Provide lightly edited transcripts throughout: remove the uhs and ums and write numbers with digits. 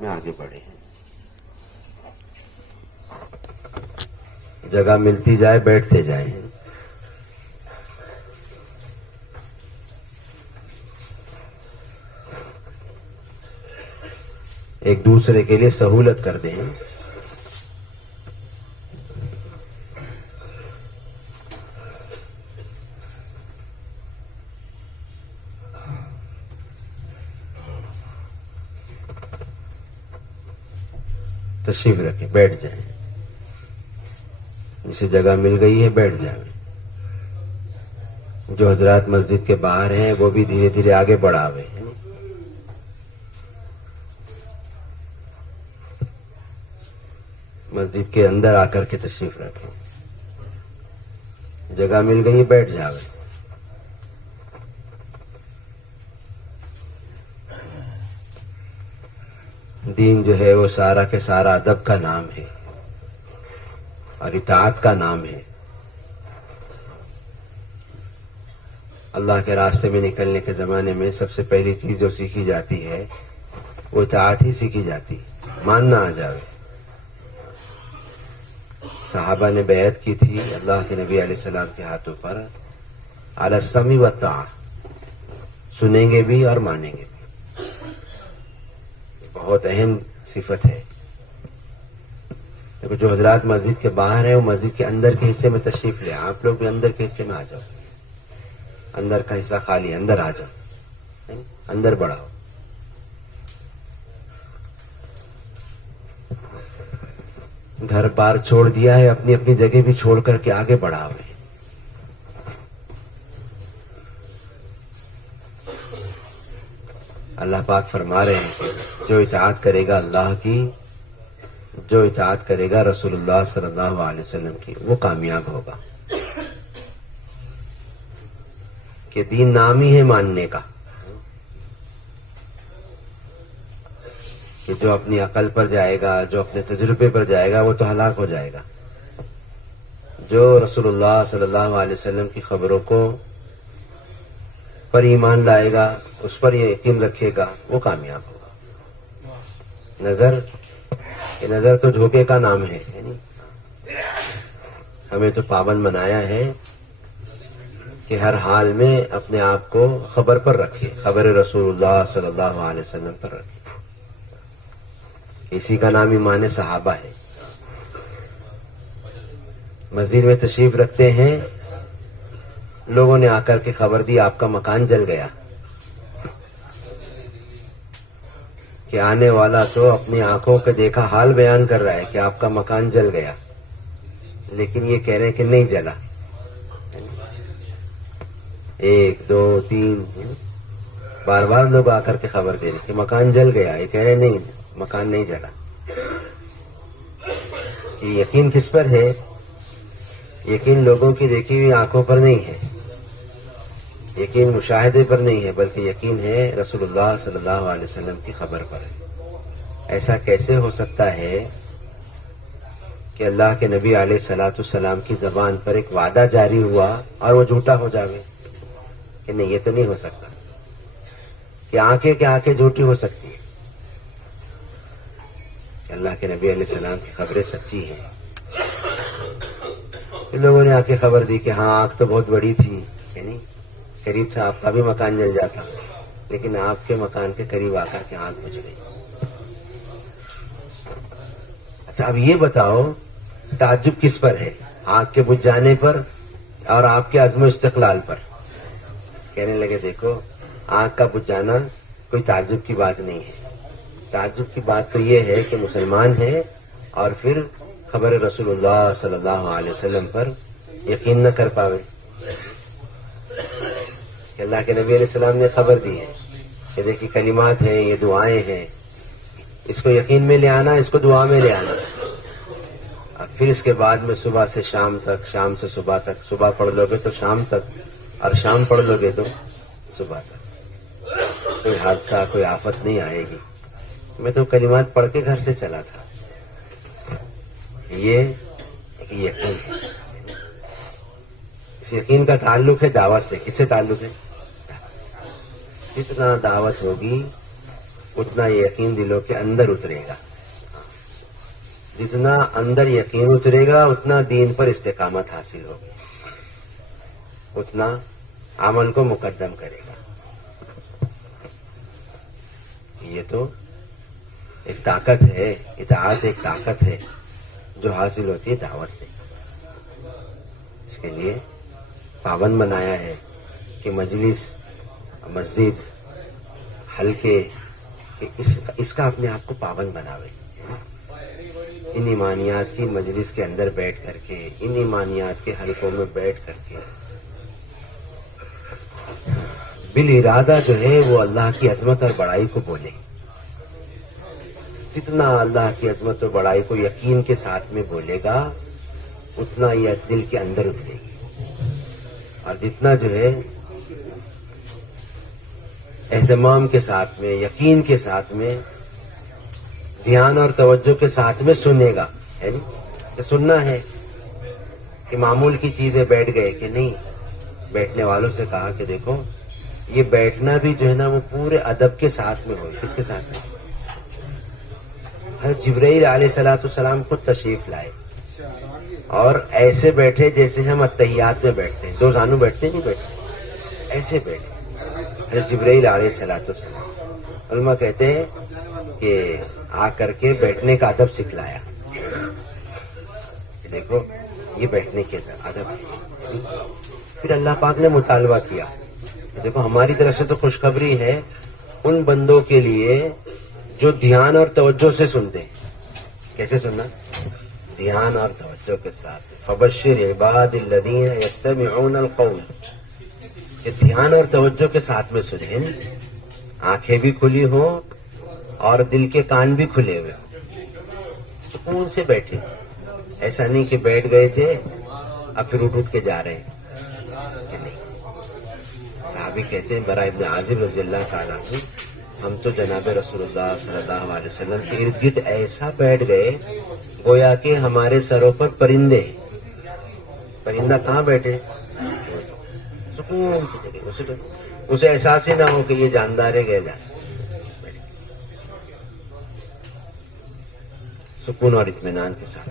میں آگے بڑھے ہیں. جگہ ملتی جائے بیٹھتے جائیں. ایک دوسرے کے لیے سہولت کر دیں. تشریف رکھیں, بیٹھ جائیں. جسے جگہ مل گئی ہے بیٹھ جائیں. جو حضرات مسجد کے باہر ہیں وہ بھی دھیرے دھیرے آگے بڑھا ہوئے ہیں. مسجد کے اندر آ کر کے تشریف رکھیں. جگہ مل گئی بیٹھ جاوے. دین جو ہے وہ سارا کے سارا ادب کا نام ہے اور اطاعت کا نام ہے. اللہ کے راستے میں نکلنے کے زمانے میں سب سے پہلی چیز جو سیکھی جاتی ہے وہ اطاعت ہی سیکھی جاتی ہے, ماننا آ جاوے. صحابہ نے بیعت کی تھی اللہ کے نبی علیہ السلام کے ہاتھوں پر, علی السمع والطاعہ, سنیں گے بھی اور مانیں گے بھی. بہت اہم صفت ہے. جو حضرات مسجد کے باہر ہیں وہ مسجد کے اندر کے حصے میں تشریف لیں. آپ لوگ بھی اندر کے حصے میں آ جاؤ. اندر کا حصہ خالی, اندر آ جاؤ, اندر بڑھاؤ. گھر بار چھوڑ دیا ہے, اپنی اپنی جگہ بھی چھوڑ کر کے آگے بڑھا ہوئے. اللہ پاک فرما رہے ہیں کہ جو اطاعت کرے گا اللہ کی, جو اطاعت کرے گا رسول اللہ صلی اللہ علیہ وسلم کی, وہ کامیاب ہوگا. کہ دین نام ہی ہے ماننے کا, کہ جو اپنی عقل پر جائے گا, جو اپنے تجربے پر جائے گا وہ تو ہلاک ہو جائے گا. جو رسول اللہ صلی اللہ علیہ وسلم کی خبروں کو پر ایمان لائے گا, اس پر یہ یقین رکھے گا, وہ کامیاب ہوگا. نظر تو دھوکے کا نام ہے. ہمیں تو پابند بنایا ہے کہ ہر حال میں اپنے آپ کو خبر پر رکھے, خبر رسول اللہ صلی اللہ علیہ وسلم پر رکھے. اسی کا نام ایمان صحابہ ہے. مسجد میں تشریف رکھتے ہیں, لوگوں نے آ کر کے خبر دی آپ کا مکان جل گیا. کہ آنے والا تو اپنی آنکھوں پہ دیکھا حال بیان کر رہا ہے کہ آپ کا مکان جل گیا, لیکن یہ کہہ رہے ہیں کہ نہیں جلا. 1 2 3 بار بار لوگ آ کر کے خبر دے رہے کہ مکان جل گیا, یہ کہہ رہے نہیں مکان نہیں جلا. یہ یقین کس پر ہے؟ یقین لوگوں کی دیکھی ہوئی آنکھوں پر نہیں ہے, یقین مشاہدے پر نہیں ہے, بلکہ یقین ہے رسول اللہ صلی اللہ علیہ وسلم کی خبر پر ہے. ایسا کیسے ہو سکتا ہے کہ اللہ کے نبی علیہ الصلوۃ والسلام کی زبان پر ایک وعدہ جاری ہوا اور وہ جھوٹا ہو جاوے؟ کہ نہیں, یہ تو نہیں ہو سکتا. کہ آنکھیں جھوٹی ہو سکتی ہیں, کہ اللہ کے نبی علیہ السلام کی خبریں سچی ہیں. لوگوں نے آ کے خبر دی کہ ہاں آنکھ تو بہت بڑی تھی, کہ نہیں قریب سے آپ کا بھی مکان جل جاتا, لیکن آپ کے مکان کے قریب آ کر کے آنکھ بجھ گئی. اچھا اب یہ بتاؤ تعجب کس پر ہے, آنکھ کے بجھ جانے پر اور آپ کے عزم و استقلال پر؟ کہنے لگے دیکھو آنکھ کا بجھ جانا کوئی تعجب کی بات نہیں ہے. تعجب کی بات تو یہ ہے کہ مسلمان ہے اور پھر خبر رسول اللہ صلی اللہ علیہ وسلم پر یقین نہ کر پاوے. کہ اللہ کے نبی علیہ السلام نے خبر دی ہے کہ دیکھیے کلمات ہیں, یہ دعائیں ہیں, اس کو یقین میں لے آنا, اس کو دعا میں لے آنا. اور پھر اس کے بعد میں صبح سے شام تک, شام سے صبح تک, صبح پڑھ لو گے تو شام تک, اور شام پڑھ لو گے تو صبح تک. کوئی حادثہ کوئی آفت نہیں آئے گی. میں تو کلمات پڑھ کے گھر سے چلا تھا. یہ یقین ہے. اس یقین کا تعلق ہے دعوت سے. کس سے تعلق ہے؟ جتنا دعوت ہوگی اتنا یہ یقین دلوں کے اندر اترے گا. جتنا اندر یقین اترے گا اتنا دین پر استقامت حاصل ہوگی، اتنا عمل کو مقدم کرے گا. یہ تو ایک طاقت ہے، اطاعت ایک طاقت ہے جو حاصل ہوتی ہے دعوت سے. اس کے لیے پابند بنایا ہے کہ مجلس، مسجد، حلقے، اس کا اپنے آپ کو پابند بناوے. ان ایمانیات کی مجلس کے اندر بیٹھ کر کے، ان ایمانیات کے حلقوں میں بیٹھ کر کے بالارادہ جو ہے وہ اللہ کی عظمت اور بڑائی کو بولے. جتنا اللہ کی عظمت اور بڑائی کو یقین کے ساتھ میں بولے گا اتنا یہ دل کے اندر اترے گی. اور جتنا جو ہے اہتمام کے ساتھ میں، یقین کے ساتھ میں، دھیان اور توجہ کے ساتھ میں سنے گا، ہے نہیں کہ سننا ہے کہ معمول کی چیزیں بیٹھ گئے کہ نہیں. بیٹھنے والوں سے کہا کہ دیکھو یہ بیٹھنا بھی جو ہے نا وہ پورے ادب کے ساتھ میں ہو. کس کے ساتھ میں؟ جبرائیل علیہ الصلوۃ والسلام خود تشریف لائے اور ایسے بیٹھے جیسے ہم اتحیات میں بیٹھتے ہیں. دو زانو بیٹھتے نہیں، بیٹھتے ایسے بیٹھے جبرائیل علیہ الصلوۃ والسلام. علماء کہتے ہیں کہ آ کر کے بیٹھنے کا ادب سکھلایا. دیکھو یہ بیٹھنے کے ادب. پھر اللہ پاک نے مطالبہ کیا. دیکھو ہماری طرف سے تو خوشخبری ہے ان بندوں کے لیے جو دھیان اور توجہ سے سنتے ہیں. کیسے سننا؟ دھیان اور توجہ کے ساتھ. فبشر عباد الذین یستمعون القول. کہ دھیان اور توجہ کے ساتھ میں سنیں، آنکھیں بھی کھلی ہوں اور دل کے کان بھی کھلے ہوئے ہوں، سکون سے بیٹھے. ایسا نہیں کہ بیٹھ گئے تھے اب پھر اٹھ کے جا رہے ہیں. کہ نہیں. صحابی کہتے ہیں برا ابن عازب رضی اللہ تعالیٰ عنہ، ہم تو جناب رسول اللہ صلی اللہ علیہ وسلم کے ارد گرد ایسا بیٹھ گئے گویا کہ ہمارے سروں پر پرندے ہیں. پرندہ کہاں بیٹھے؟ سکون کی جگہ. اسے احساس ہی نہ ہو کہ یہ جاندار ہے گئے جان. سکون اور اطمینان کے ساتھ،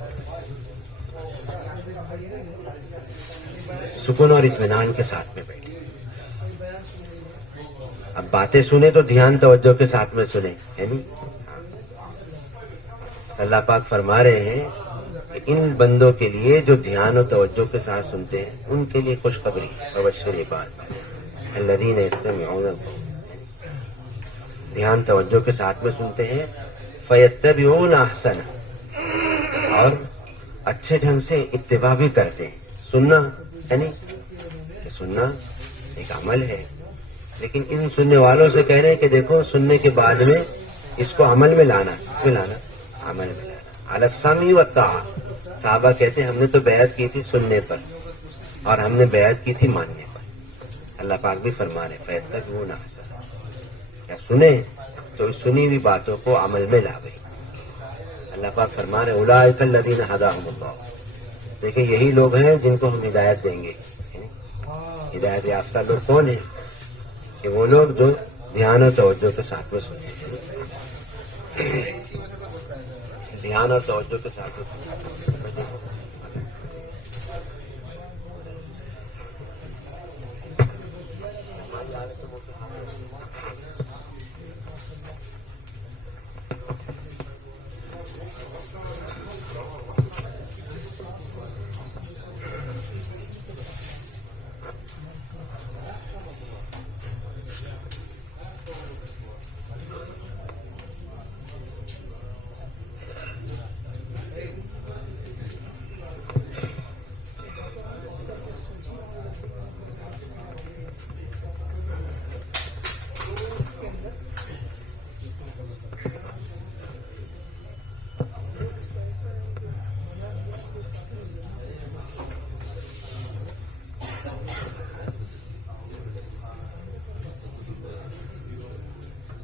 سکون اور اطمینان کے ساتھ میں بیٹھے. اب باتیں سنیں تو دھیان توجہ کے ساتھ میں سنیں، ہے نہیں. اللہ پاک فرما رہے ہیں کہ ان بندوں کے لیے جو دھیان و توجہ کے ساتھ سنتے ہیں ان کے لیے خوشخبری. فبشر عباد الذین یستمعون القول. دھیان توجہ کے ساتھ میں سنتے ہیں. فیتبعون احسنہ. اور اچھے ڈھنگ سے اتباع بھی کرتے ہیں. سننا ہے نہیں کہ سننا ایک عمل ہے، لیکن ان سننے والوں سے کہہ رہے ہیں کہ دیکھو سننے کے بعد میں اس کو عمل میں لانا. کس میں لانا؟ عمل میں لانا. علی السمع والطاعہ. صحابہ کہتے ہیں ہم نے تو بیعت کی تھی سننے پر اور ہم نے بیعت کی تھی ماننے پر. اللہ پاک بھی فرما رہے فیتبعون احسنہ. کیا سنیں تو اس سنی ہوئی باتوں کو عمل میں لاوے. اللہ پاک فرما رہے اولئک الذین ھداھم اللہ. دیکھیں یہی لوگ ہیں جن کو ہم ہدایت دیں گے. ہدایت یافتہ لوگ کون ہیں؟ کہ وہ لوگ جو دھیان اور توجہ کے ساتھ میں سنتے ہیں. دھیان اور توجہ کے ساتھ میں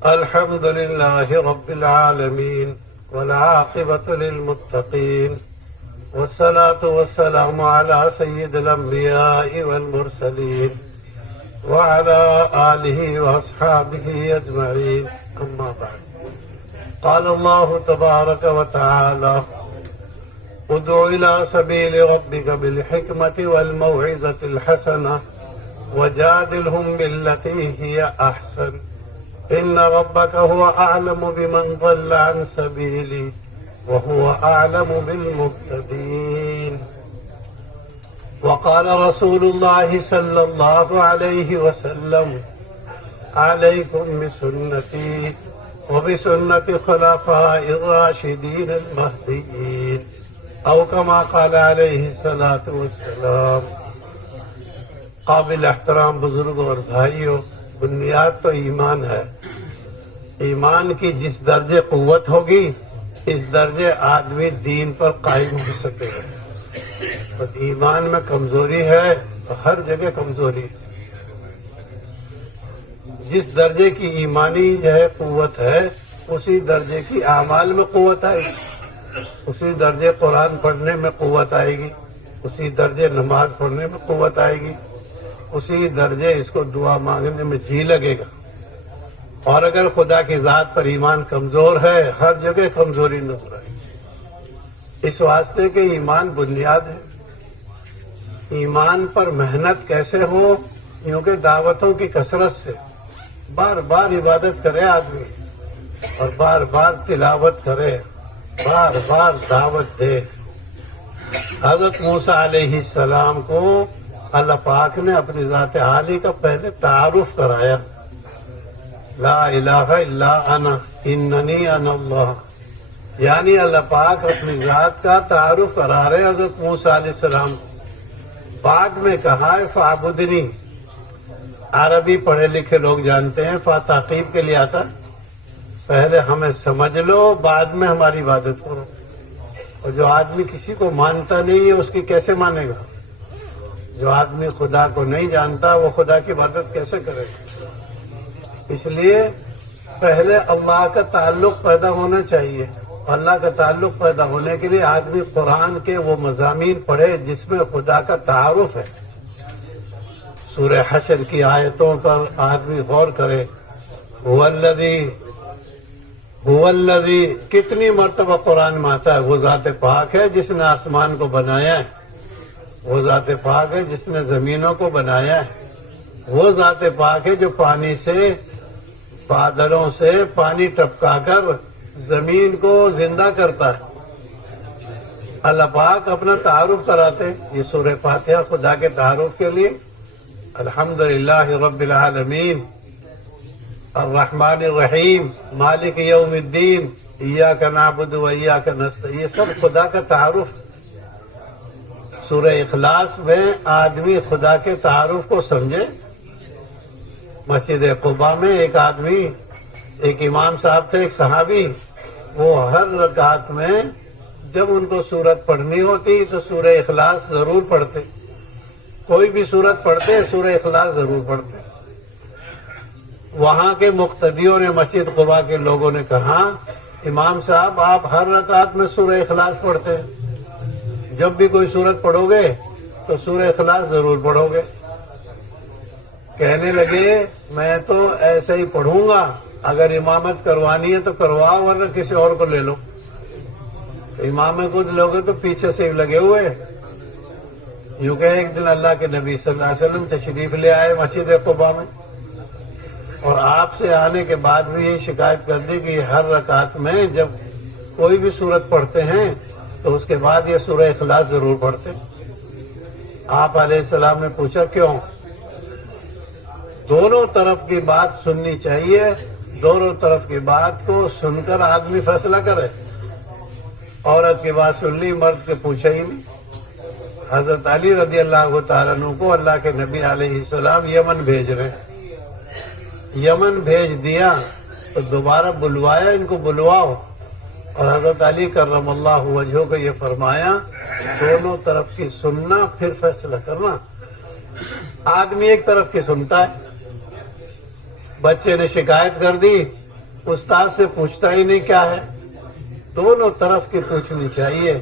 الحمد لله رب العالمين والعاقبة للمتقين والصلاة والسلام على سيد الأنبياء والمرسلين وعلى آله وأصحابه أجمعين. أما بعد قال الله تبارك وتعالى ادع إلى سبيل ربك بالحكمة والموعظة الحسنة وجادلهم بالتي هي أحسن إن ربك هو أعلم بمن ضل عن سبيله وهو أعلم بالمهتدين. وقال رسول الله صلى الله عليه وسلم عليكم بسنتي وبسنة خلفاء الراشدين المهديين أو كما قال عليه الصلاة والسلام. قابل احترام بزرگوں اور بھائیوں، بنیاد تو ایمان ہے. ایمان کی جس درجے قوت ہوگی اس درجے آدمی دین پر قائم ہو سکے گا. اور ایمان میں کمزوری ہے تو ہر جگہ کمزوری ہے. جس درجے کی ایمانی قوت ہے اسی درجے کی اعمال میں قوت آئے گی، اسی درجے قرآن پڑھنے میں قوت آئے گی، اسی درجے نماز پڑھنے میں قوت آئے گی، اسی درجے اس کو دعا مانگنے میں جی لگے گا. اور اگر خدا کی ذات پر ایمان کمزور ہے ہر جگہ کمزوری نظر آئے گی. اس واسطے کہ ایمان بنیاد ہے. ایمان پر محنت کیسے ہو؟ کیونکہ دعوتوں کی کثرت سے بار بار عبادت کرے آدمی اور بار بار تلاوت کرے، بار بار دعوت دے. حضرت موسیٰ علیہ السلام کو اللہ پاک نے اپنی ذات عالی کا پہلے تعارف کرایا. لا الہ الا انا اننی انا اللہ، یعنی اللہ پاک اپنی ذات کا تعارف کرا رہے حضرت موسیٰ علیہ السلام کو. بعد میں کہا ہے فاعبدنی. عربی پڑھے لکھے لوگ جانتے ہیں فا تعقیب کے لیے آتا، پہلے ہمیں سمجھ لو بعد میں ہماری عبادت کرو. اور جو آدمی کسی کو مانتا نہیں ہے اس کی کیسے مانے گا؟ جو آدمی خدا کو نہیں جانتا وہ خدا کی عبادت کیسے کرے گا؟ اس لیے پہلے اللہ کا تعلق پیدا ہونا چاہیے. اللہ کا تعلق پیدا ہونے کے لیے آدمی قرآن کے وہ مضامین پڑھے جس میں خدا کا تعارف ہے. سورہ حشر کی آیتوں پر آدمی غور کرے. هو الذی کتنی مرتبہ قرآن میں آتا ہے. وہ ذات پاک ہے جس نے آسمان کو بنایا ہے، وہ ذات پاک ہے جس نے زمینوں کو بنایا ہے، وہ ذات پاک ہے جو پانی سے، بادلوں سے پانی ٹپکا کر زمین کو زندہ کرتا ہے. اللہ پاک اپنا تعارف کراتے. یہ سورہ فاتحہ خدا کے تعارف کے لیے الحمدللہ رب العالمین الرحمن الرحیم مالک یوم الدین ایاک نعبد و ایاک نستعین، یہ سب خدا کا تعارف. سورہ اخلاص میں آدمی خدا کے تعارف کو سمجھے. مسجد قباء میں ایک آدمی، ایک امام صاحب تھے، ایک صحابی، وہ ہر رکعت میں جب ان کو سورت پڑھنی ہوتی تو سورہ اخلاص ضرور پڑھتے. کوئی بھی سورت پڑھتے سورہ اخلاص ضرور پڑھتے. وہاں کے مقتدیوں نے، مسجد قباء کے لوگوں نے کہا امام صاحب آپ ہر رکعت میں سورہ اخلاص پڑھتے ہیں، جب بھی کوئی سورت پڑھو گے تو سورہ اخلاص ضرور پڑھو گے. کہنے لگے میں تو ایسے ہی پڑھوں گا، اگر امامت کروانی ہے تو کرواؤ ورنہ کسی اور کو لے لو. امام خود لوگے تو پیچھے سے لگے ہوئے. یوں کہ ایک دن اللہ کے نبی صلی اللہ علیہ وسلم تشریف لے آئے مسجد قباء میں، اور آپ سے آنے کے بعد بھی یہ شکایت کر دی کہ ہر رکعت میں جب کوئی بھی سورت پڑھتے ہیں تو اس کے بعد یہ سورہ اخلاص ضرور پڑھتے. آپ علیہ السلام نے پوچھا کیوں؟ دونوں طرف کی بات سننی چاہیے، دونوں طرف کی بات کو سن کر آدمی فیصلہ کرے. عورت کی بات سن لی، مرد کے پوچھا ہی نہیں. حضرت علی رضی اللہ تعالیٰ عنہ کو اللہ کے نبی علیہ السلام یمن بھیج رہے. یمن بھیج دیا تو دوبارہ بلوایا، ان کو بلواؤ. اور حضرت علی کرم اللہ وجہہ کو یہ فرمایا دونوں طرف کی سننا پھر فیصلہ کرنا. آدمی ایک طرف کی سنتا ہے. بچے نے شکایت کر دی، استاد سے پوچھتا ہی نہیں کیا ہے. دونوں طرف کی پوچھنی چاہیے.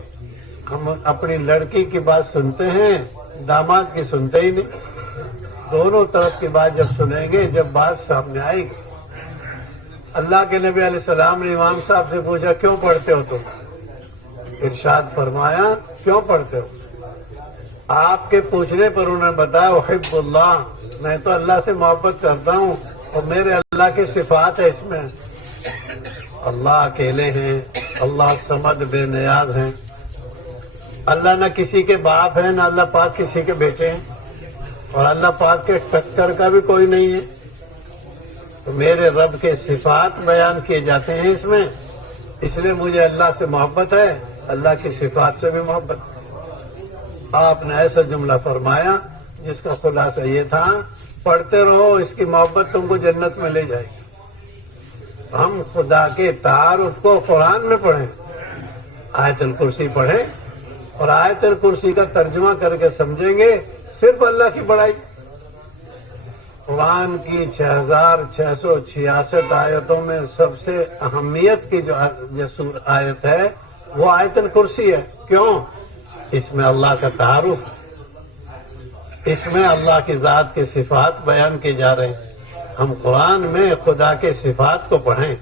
ہم اپنی لڑکی کی بات سنتے ہیں، داماد کی سنتے ہی نہیں. دونوں طرف کی بات جب سنیں گے، جب بات سامنے آئے گی. اللہ کے نبی علیہ السلام نے امام صاحب سے پوچھا کیوں پڑھتے ہو تم؟ ارشاد فرمایا کیوں پڑھتے ہو؟ آپ کے پوچھنے پر انہوں نے بتایا احب اللہ، میں تو اللہ سے محبت کرتا ہوں اور میرے اللہ کی صفات ہے، اس میں اللہ اکیلے ہیں، اللہ صمد بے نیاز ہیں، اللہ نہ کسی کے باپ ہیں، نہ اللہ پاک کسی کے بیٹے ہیں، اور اللہ پاک کے ٹکر کا بھی کوئی نہیں ہے۔ تو میرے رب کے صفات بیان کیے جاتے ہیں اس میں، اس لیے مجھے اللہ سے محبت ہے، اللہ کی صفات سے بھی محبت ہے۔ آپ نے ایسا جملہ فرمایا جس کا خلاصہ یہ تھا پڑھتے رہو، اس کی محبت تم کو جنت میں لے جائے گی۔ ہم خدا کے تعارف کو قرآن میں پڑھیں، آیت الکرسی پڑھیں اور آیت الکرسی کا ترجمہ کر کے سمجھیں گے صرف اللہ کی بڑائی۔ قرآن کی 6666 آیتوں میں سب سے اہمیت کی جو آیت ہے وہ آیت الکرسی ہے۔ کیوں؟ اس میں اللہ کا تعارف، اس میں اللہ کی ذات کے صفات بیان کیے جا رہے ہیں۔ ہم قرآن میں خدا کے صفات کو پڑھیں۔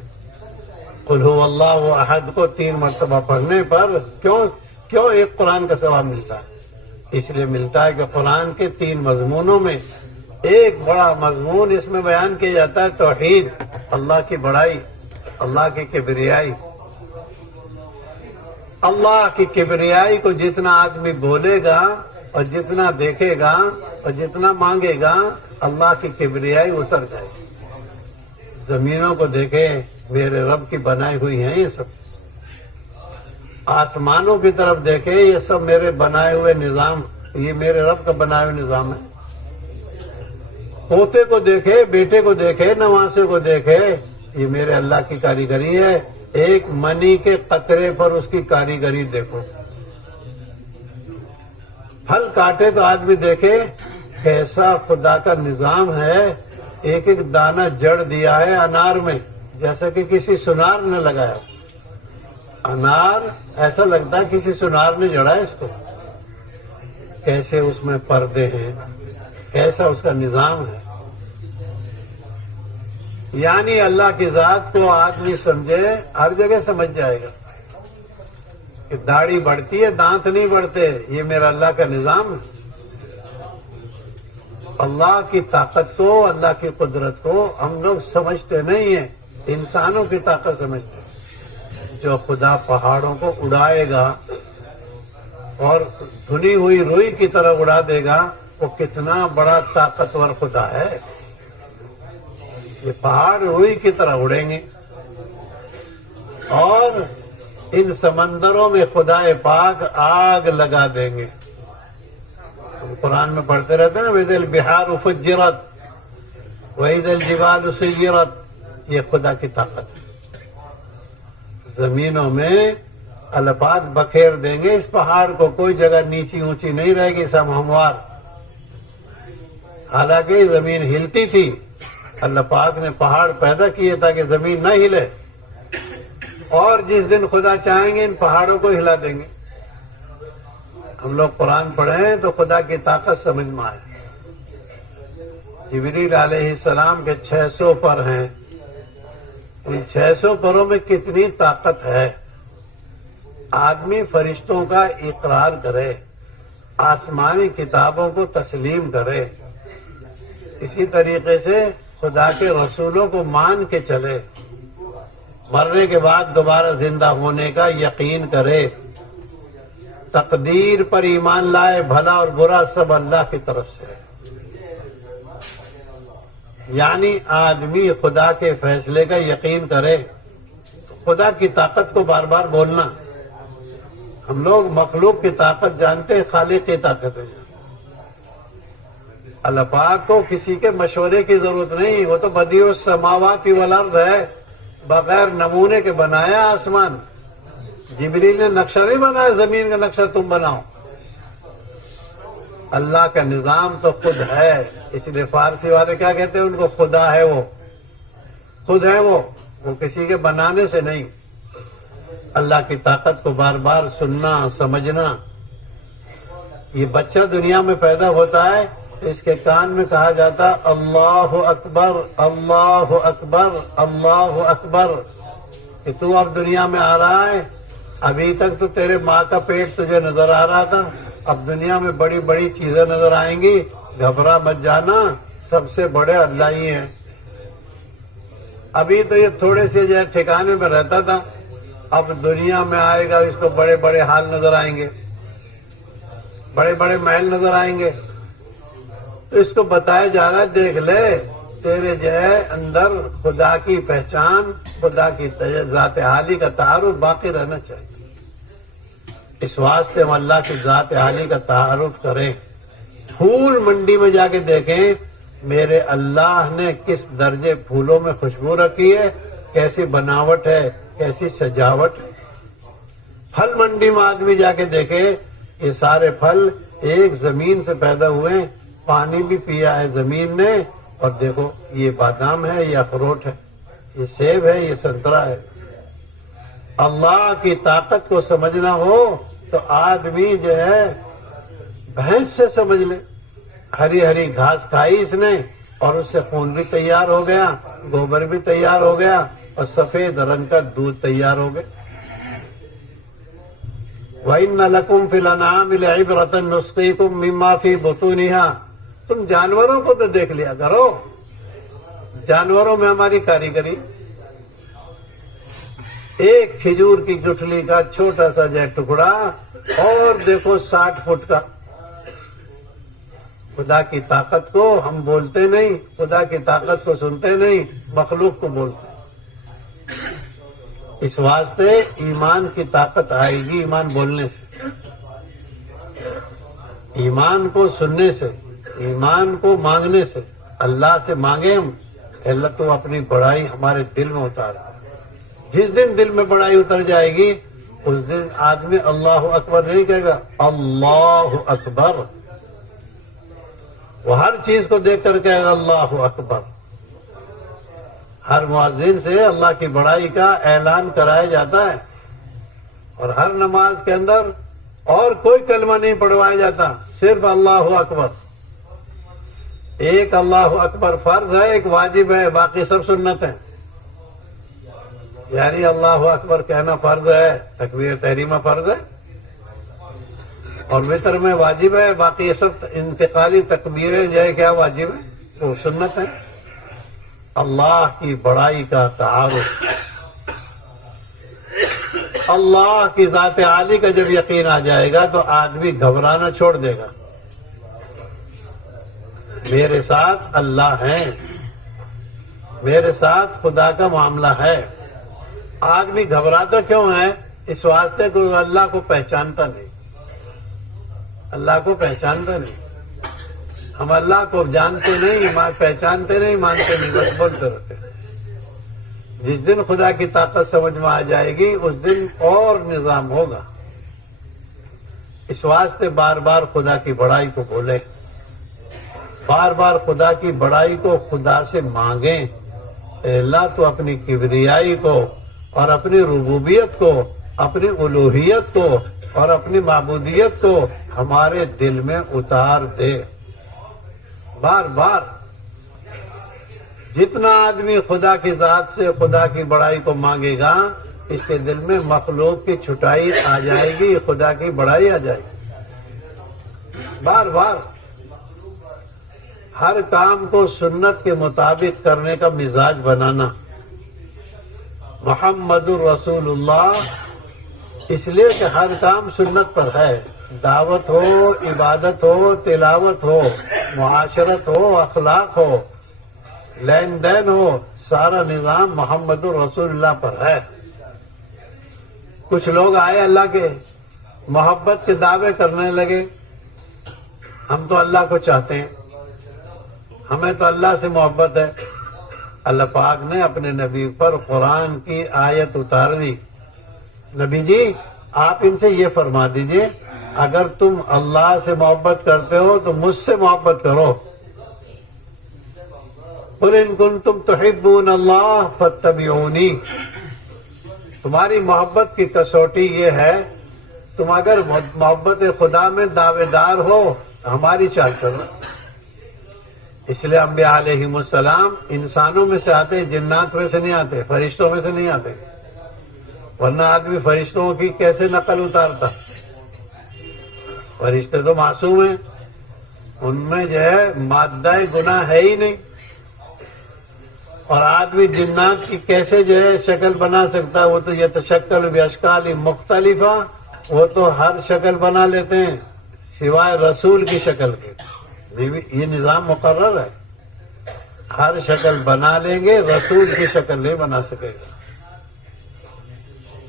قل هو اللہ احد کو 3 مرتبہ پڑھنے پر کیوں ایک قرآن کا ثواب ملتا ہے؟ اس لیے ملتا ہے کہ قرآن کے 3 مضمونوں میں ایک بڑا مضمون اس میں بیان کیا جاتا ہے توحید، اللہ کی بڑائی، اللہ کی کبریائی۔ اللہ کی کبریائی کو جتنا آدمی بولے گا اور جتنا دیکھے گا اور جتنا مانگے گا اللہ کی کبریائی اتر جائے گی۔ زمینوں کو دیکھے میرے رب کی بنائی ہوئی ہیں یہ سب، آسمانوں کی طرف دیکھے یہ سب میرے بنائے ہوئے نظام، یہ میرے رب کا بنائے ہوئے نظام ہے۔ پوتے کو دیکھے، بیٹے کو دیکھے، نواسے کو دیکھے، یہ میرے اللہ کی کاریگری ہے۔ ایک منی کے قطرے پر اس کی کاریگری دیکھو۔ پھل کاٹے تو آدمی دیکھے کیسا خدا کا نظام ہے۔ ایک ایک دانہ جڑ دیا ہے انار میں جیسا کہ کسی سنار نے لگایا۔ انار ایسا لگتا ہے کسی سنار نے جڑا ہے اس کو۔ کیسے اس میں پردے ہیں، کیسا اس کا نظام ہے۔ یعنی اللہ کی ذات کو آدمی سمجھے ہر جگہ سمجھ جائے گا کہ داڑھی بڑھتی ہے، دانت نہیں بڑھتے، یہ میرا اللہ کا نظام ہے۔ اللہ کی طاقت کو، اللہ کی قدرت کو ہم لوگ سمجھتے نہیں ہیں، انسانوں کی طاقت سمجھتے ہیں۔ جو خدا پہاڑوں کو اڑائے گا اور دھنی ہوئی روئی کی طرح اڑا دے گا، وہ کتنا بڑا طاقتور خدا ہے۔ یہ پہاڑ روئی کی طرح اڑیں گے اور ان سمندروں میں خدا پاک آگ لگا دیں گے۔ ہم قرآن میں پڑھتے رہتے ہیں نا وَإِذَا الْبِحَارُ فُجِّرَتْ وَإِذَا الْجِبَالُ سُيِّرَتْ، یہ خدا کی طاقت ہے۔ زمینوں میں اللہ پاک بکھیر دیں گے اس پہاڑ کو، کوئی جگہ نیچی اونچی نہیں رہے گی، سب ہموار۔ حالانکہ زمین ہلتی تھی، اللہ پاک نے پہاڑ پیدا کیے تاکہ زمین نہ ہلے، اور جس دن خدا چاہیں گے ان پہاڑوں کو ہلا دیں گے۔ ہم لوگ قرآن پڑھیں تو خدا کی طاقت سمجھ میں آئے۔ جبریل علیہ السلام کے 600 پر ہیں، ان 600 پروں میں کتنی طاقت ہے۔ آدمی فرشتوں کا اقرار کرے، آسمانی کتابوں کو تسلیم کرے، اسی طریقے سے خدا کے رسولوں کو مان کے چلے، مرنے کے بعد دوبارہ زندہ ہونے کا یقین کرے، تقدیر پر ایمان لائے، بھلا اور برا سب اللہ کی طرف سے ہے۔ یعنی آدمی خدا کے فیصلے کا یقین کرے، خدا کی طاقت کو بار بار بولنا۔ ہم لوگ مخلوق کی طاقت جانتے ہیں، خالق کی طاقت ہے۔ اللہ پاک کو کسی کے مشورے کی ضرورت نہیں، وہ تو بدیع السماوات والارض ہے، بغیر نمونے کے بنایا آسمان۔ جبریل نے نقشہ نہیں بنایا، زمین کا نقشہ تم بناؤ۔ اللہ کا نظام تو خود ہے، اس لیے فارسی والے کیا کہتے ہیں ان کو؟ خدا ہے وہ، خود ہے وہ کسی کے بنانے سے نہیں۔ اللہ کی طاقت کو بار بار سننا، سمجھنا۔ یہ بچہ دنیا میں پیدا ہوتا ہے اس کے کان میں کہا جاتا اللہ اکبر اللہ اکبر اللہ اکبر، کہ تو اب دنیا میں آ رہا ہے، ابھی تک تو تیرے ماں کا پیٹ تجھے نظر آ رہا تھا، اب دنیا میں بڑی بڑی چیزیں نظر آئیں گی، گھبرا مت جانا، سب سے بڑے اللہ ہی ہیں۔ ابھی تو یہ تھوڑے سے جو ہے ٹھکانے میں رہتا تھا، اب دنیا میں آئے گا، اس کو بڑے بڑے حال نظر آئیں گے، بڑے بڑے محل نظر آئیں گے، تو اس کو بتایا جا رہا ہے دیکھ لے تیرے جو ہے اندر خدا کی پہچان، خدا کی ذات عالی کا تعارف باقی رہنا چاہیے۔ اس واسطے ہم اللہ کی ذات عالی کا تعارف کریں، پھول منڈی میں جا کے دیکھیں میرے اللہ نے کس درجے پھولوں میں خوشبو رکھی ہے، کیسی بناوٹ ہے، کیسی سجاوٹ ہے۔ پھل منڈی میں آدمی جا کے دیکھے یہ سارے پھل ایک زمین سے پیدا ہوئے، پانی بھی پیا ہے زمین نے، اور دیکھو یہ بادام ہے، یہ اخروٹ ہے، یہ سیب ہے، یہ سنترا ہے۔ اللہ کی طاقت کو سمجھنا ہو تو آدمی جو ہے بھینس سے سمجھ لے، ہری ہری گھاس کھائی اس نے اور اس سے خون بھی تیار ہو گیا، گوبر بھی تیار ہو گیا، اور سفید رنگ کا دودھ تیار ہو گیا۔ وَإِنَّ لَكُمْ فِي الْأَنْعَامِ لَعِبْرَةً نُسْقِيكُم مِّمَّا فِي بُطُونِهَا۔ تم جانوروں کو تو دیکھ لیا کرو، جانوروں میں ہماری کاریگری، ایک کھجور کی گٹھلی کا چھوٹا سا جو ٹکڑا اور دیکھو 60 فٹ کا۔ خدا کی طاقت کو ہم بولتے نہیں، خدا کی طاقت کو سنتے نہیں، مخلوق کو بولتے ہیں۔ اس واسطے ایمان کی طاقت آئے گی ایمان بولنے سے، ایمان کو سننے سے، ایمان کو مانگنے سے۔ اللہ سے مانگے ہم، اللہ تو اپنی بڑائی ہمارے دل میں اتار۔ جس دن دل میں بڑائی اتر جائے گی اس دن آدمی اللہ اکبر نہیں کہے گا، اللہ اکبر۔ وہ ہر چیز کو دیکھ کر کہے گا اللہ اکبر۔ ہر مؤذن سے اللہ کی بڑائی کا اعلان کرایا جاتا ہے، اور ہر نماز کے اندر اور کوئی کلمہ نہیں پڑھوایا جاتا، صرف اللہ اکبر۔ ایک اللہ اکبر فرض ہے، ایک واجب ہے، باقی سب سنت ہیں۔ یعنی اللہ اکبر کہنا فرض ہے، تکبیر تحریمہ فرض ہے، اور وتر میں واجب ہے، باقی یہ سب انتقالی تکبیریں جو ہے کیا واجب ہے، وہ سنت ہے۔ اللہ کی بڑائی کا تعارف، اللہ کی ذات عالی کا جب یقین آ جائے گا تو آدمی گھبرانا چھوڑ دے گا۔ میرے ساتھ اللہ ہے، میرے ساتھ خدا کا معاملہ ہے۔ آدمی گھبراتا کیوں ہے؟ اس واسطے کہ اللہ کو پہچانتا نہیں، اللہ کو پہچانتا نہیں۔ ہم اللہ کو جانتے نہیں، پہچانتے نہیں، مانتے نہیں، بس بولتے رہتے ہیں۔ جس دن خدا کی طاقت سمجھ میں آ جائے گی اس دن اور نظام ہوگا۔ اس واسطے بار بار خدا کی بڑائی کو بولیں، بار بار خدا کی بڑائی کو خدا سے مانگیں۔ اے اللہ تو اپنی کبریائی کو اور اپنی ربوبیت کو، اپنی الوہیت کو اور اپنی معبودیت کو ہمارے دل میں اتار دے۔ بار بار جتنا آدمی خدا کی ذات سے خدا کی بڑائی کو مانگے گا اس کے دل میں مخلوق کی چھٹائی آ جائے گی، خدا کی بڑائی آ جائے گی۔ بار بار ہر کام کو سنت کے مطابق کرنے کا مزاج بنانا۔ محمد الرسول اللہ، اس لیے کہ ہر کام سنت پر ہے، دعوت ہو، عبادت ہو، تلاوت ہو، معاشرت ہو، اخلاق ہو، لین دین ہو، سارا نظام محمد الرسول اللہ پر ہے۔ کچھ لوگ آئے اللہ کے، محبت کے دعوے کرنے لگے، ہم تو اللہ کو چاہتے ہیں، ہمیں تو اللہ سے محبت ہے۔ اللہ پاک نے اپنے نبی پر قرآن کی آیت اتار دی، نبی جی آپ ان سے یہ فرما دیجئے اگر تم اللہ سے محبت کرتے ہو تو مجھ سے محبت کرو۔ قل ان کنتم تحبون اللہ فاتبعونی۔ تمہاری محبت کی کسوٹی یہ ہے، تم اگر محبت خدا میں دعوے دار ہو تو ہماری چال کرو، اس لیے انبیاء علیہم السلام انسانوں میں سے آتے، جنات میں سے نہیں آتے، فرشتوں میں سے نہیں آتے، ورنہ آدمی فرشتوں کی کیسے نقل اتارتا؟ فرشتے تو معصوم ہیں، ان میں جو ہے مادہ گناہ ہے ہی نہیں، اور آدمی جنات کی کیسے جو ہے شکل بنا سکتا ہے؟ وہ تو یتشکل باشکال مختلفہ، وہ تو ہر شکل بنا لیتے ہیں سوائے رسول کی شکل کے۔ یہ نظام مقرر ہے، ہر شکل بنا لیں گے، رسول کی شکل نہیں بنا سکے گا۔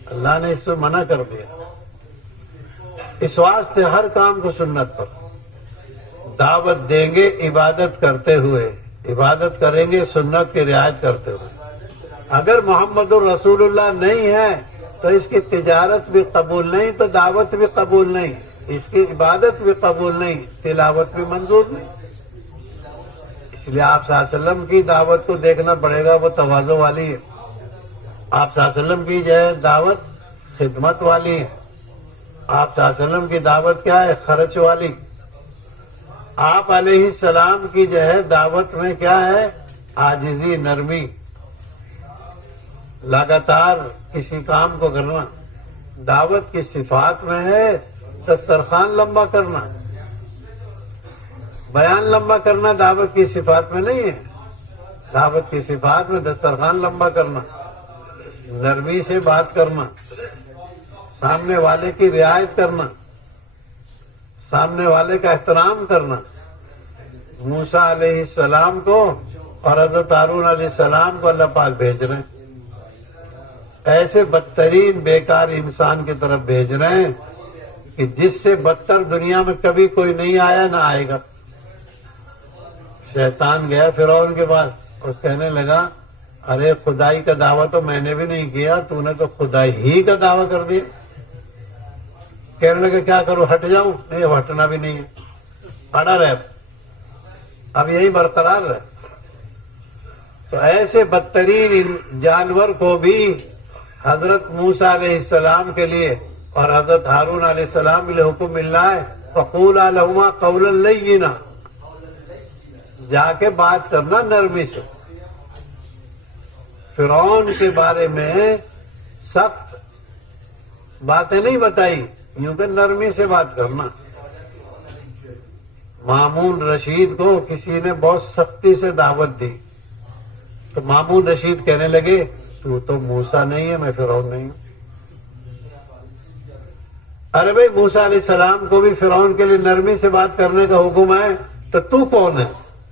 اللہ نے اس سے منع کر دیا۔ اس واسطے ہر کام کو سنت پر دعوت دیں گے، عبادت کرتے ہوئے، عبادت کریں گے سنت کی رعایت کرتے ہوئے۔ اگر محمد الرسول اللہ نہیں ہے تو اس کی تجارت بھی قبول نہیں، تو دعوت بھی قبول نہیں، اس کی عبادت بھی قبول نہیں، تلاوت بھی منظور نہیں۔ اس لیے آپ صلی اللہ علیہ وسلم کی دعوت کو دیکھنا پڑے گا، وہ تواضع والی ہے۔ آپ صلی اللہ علیہ وسلم کی جو ہے دعوت خدمت والی ہے۔ آپ صلی اللہ علیہ وسلم کی دعوت کیا ہے؟ خرچ والی۔ آپ علیہ السلام کی جو ہے دعوت میں کیا ہے؟ عاجزی، نرمی، لگاتار کسی کام کو کرنا۔ دعوت کی صفات میں ہے دسترخوان لمبا کرنا، بیان لمبا کرنا دعوت کی صفات میں نہیں ہے۔ دعوت کی صفات میں دسترخوان لمبا کرنا، نرمی سے بات کرنا، سامنے والے کی رعایت کرنا، سامنے والے کا احترام کرنا۔ موسیٰ علیہ السلام کو اور حضرت ہارون علیہ السلام کو اللہ پاک بھیج رہے ہیں، ایسے بدترین بیکار انسان کی طرف بھیج رہے ہیں کہ جس سے بدتر دنیا میں کبھی کوئی نہیں آیا نہ آئے گا۔ شیطان گیا فرعون کے پاس اور کہنے لگا، ارے خدائی کا دعویٰ تو میں نے بھی نہیں کیا، تو نے تو خدائی ہی کا دعویٰ کر دیا۔ کہنے لگا کیا کروں، ہٹ جاؤں؟ نہیں، ہٹنا بھی نہیں ہے، اڑا رہے، اب یہی برقرار رہے۔ تو ایسے بدترین جانور کو بھی حضرت موسیٰ علیہ السلام کے لیے اور حضرت ہارون علیہ السلام کے لیے حکم مل رہا ہے، فقولا لہما قولا لینا، جا کے بات کرنا نرمی سے۔ فرعون کے بارے میں سخت باتیں نہیں بتائی، یوں کہ نرمی سے بات کرنا۔ مامون رشید کو کسی نے بہت سختی سے دعوت دی تو مامون رشید کہنے لگے، تو موسیٰ نہیں ہے، میں فرعون نہیں ہوں۔ ارے بھائی، موسیٰ علیہ السلام کو بھی فرعون کے لیے نرمی سے بات کرنے کا حکم ہے، تو کون ہے؟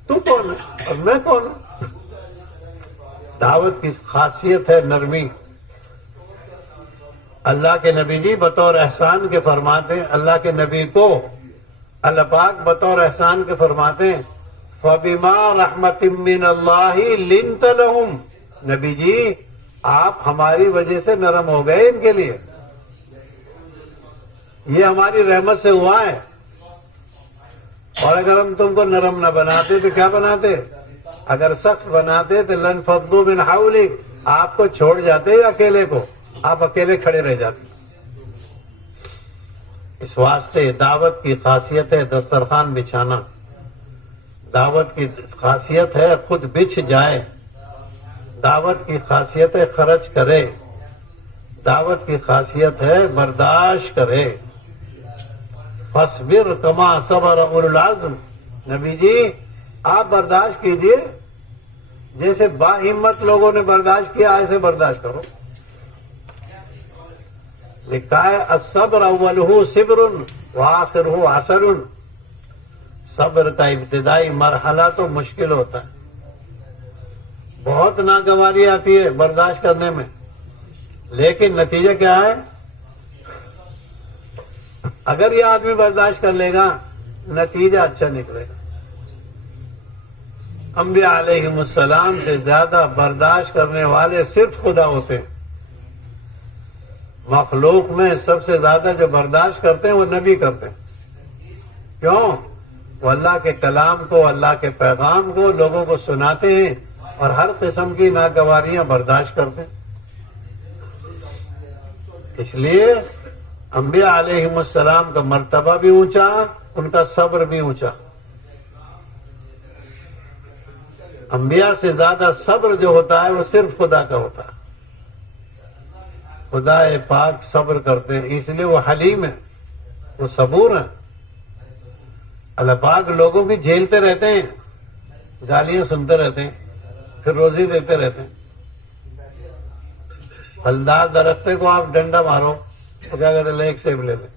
تو کون ہے اور میں کون ہوں؟ دعوت کی خاصیت ہے نرمی۔ اللہ کے نبی جی بطور احسان کے فرماتے ہیں، اللہ کے نبی کو اللہ پاک بطور احسان کے فرماتے ہیں، فَبِمَا رَحْمَةٍ مِّنَ اللَّهِ لِنْتَ لَهُمْ، نبی جی آپ ہماری وجہ سے نرم ہو گئے ان کے لیے، یہ ہماری رحمت سے ہوا ہے۔ اور اگر ہم تم کو نرم نہ بناتے تو کیا بناتے؟ اگر سخت بناتے تو لن فضوا من حولک، آپ کو چھوڑ جاتے ہی اکیلے کو، آپ اکیلے کھڑے رہ جاتے۔ اس واسطے دعوت کی خاصیت ہے دسترخوان بچھانا، دعوت کی خاصیت ہے خود بچھ جائے، دعوت کی خاصیت ہے خرچ کرے، دعوت کی خاصیت ہے برداشت کرے۔ فاصبر کما صبر اولو العزم، نبی جی آپ برداشت کیجئے، جیسے با ہمت لوگوں نے برداشت کیا ایسے برداشت کرو۔ لکھا ہے الصبر اولہ صبر وآخرہ عسر، صبر کا ابتدائی مرحلہ تو مشکل ہوتا ہے، بہت ناگواری آتی ہے برداشت کرنے میں، لیکن نتیجہ کیا ہے؟ اگر یہ آدمی برداشت کر لے گا نتیجہ اچھا نکلے گا۔ انبیاء علیہم السلام سے زیادہ برداشت کرنے والے صرف خدا ہوتے ہیں۔ مخلوق میں سب سے زیادہ جو برداشت کرتے ہیں وہ نبی کرتے ہیں۔ کیوں؟ وہ اللہ کے کلام کو، اللہ کے پیغام کو لوگوں کو سناتے ہیں اور ہر قسم کی ناگواریاں برداشت کرتے ہیں۔ اس لیے انبیاء علیہم السلام کا مرتبہ بھی اونچا، ان کا صبر بھی اونچا۔ انبیاء سے زیادہ صبر جو ہوتا ہے وہ صرف خدا کا ہوتا ہے. خدا پاک صبر کرتے ہیں، اس لیے وہ حلیم ہے، وہ صبور ہیں. اللہ پاک لوگوں کی جھیلتے رہتے ہیں، گالیاں سنتے رہتے ہیں، پھر روزی دیتے رہتے ہیں. پھلدار درختے کو آپ ڈنڈا مارو تو کیا کہتے ہیں، ایک سیب لے لیں.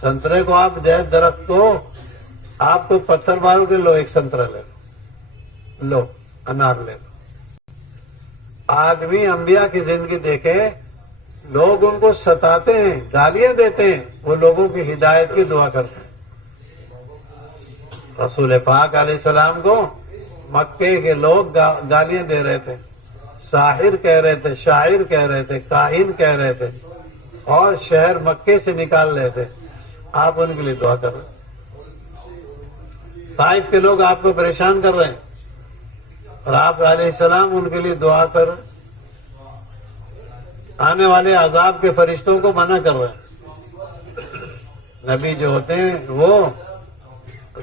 سنترے کو آپ جائز درخت کو آپ کو پتھر مارو کہ لو ایک سنترا لے لو انار لے لو. آدمی انبیاء کی زندگی دیکھے، لوگ ان کو ستاتے ہیں، گالیاں دیتے ہیں، وہ لوگوں کی ہدایت کی دعا کرتے ہیں. رسول پاک علیہ السلام کو مکے کے لوگ گالیاں دے رہے تھے، ساحر کہہ رہے تھے، شاعر کہہ رہے تھے، کاہن کہہ رہے تھے، اور شہر مکے سے نکال رہے تھے. آپ ان کے لیے دعا کر رہے ہیں. طائف کے لوگ آپ کو پریشان کر رہے ہیں اور آپ علیہ السلام ان کے لیے دعا کر آنے والے عذاب کے فرشتوں کو منع کر رہے ہیں. نبی جو ہوتے ہیں وہ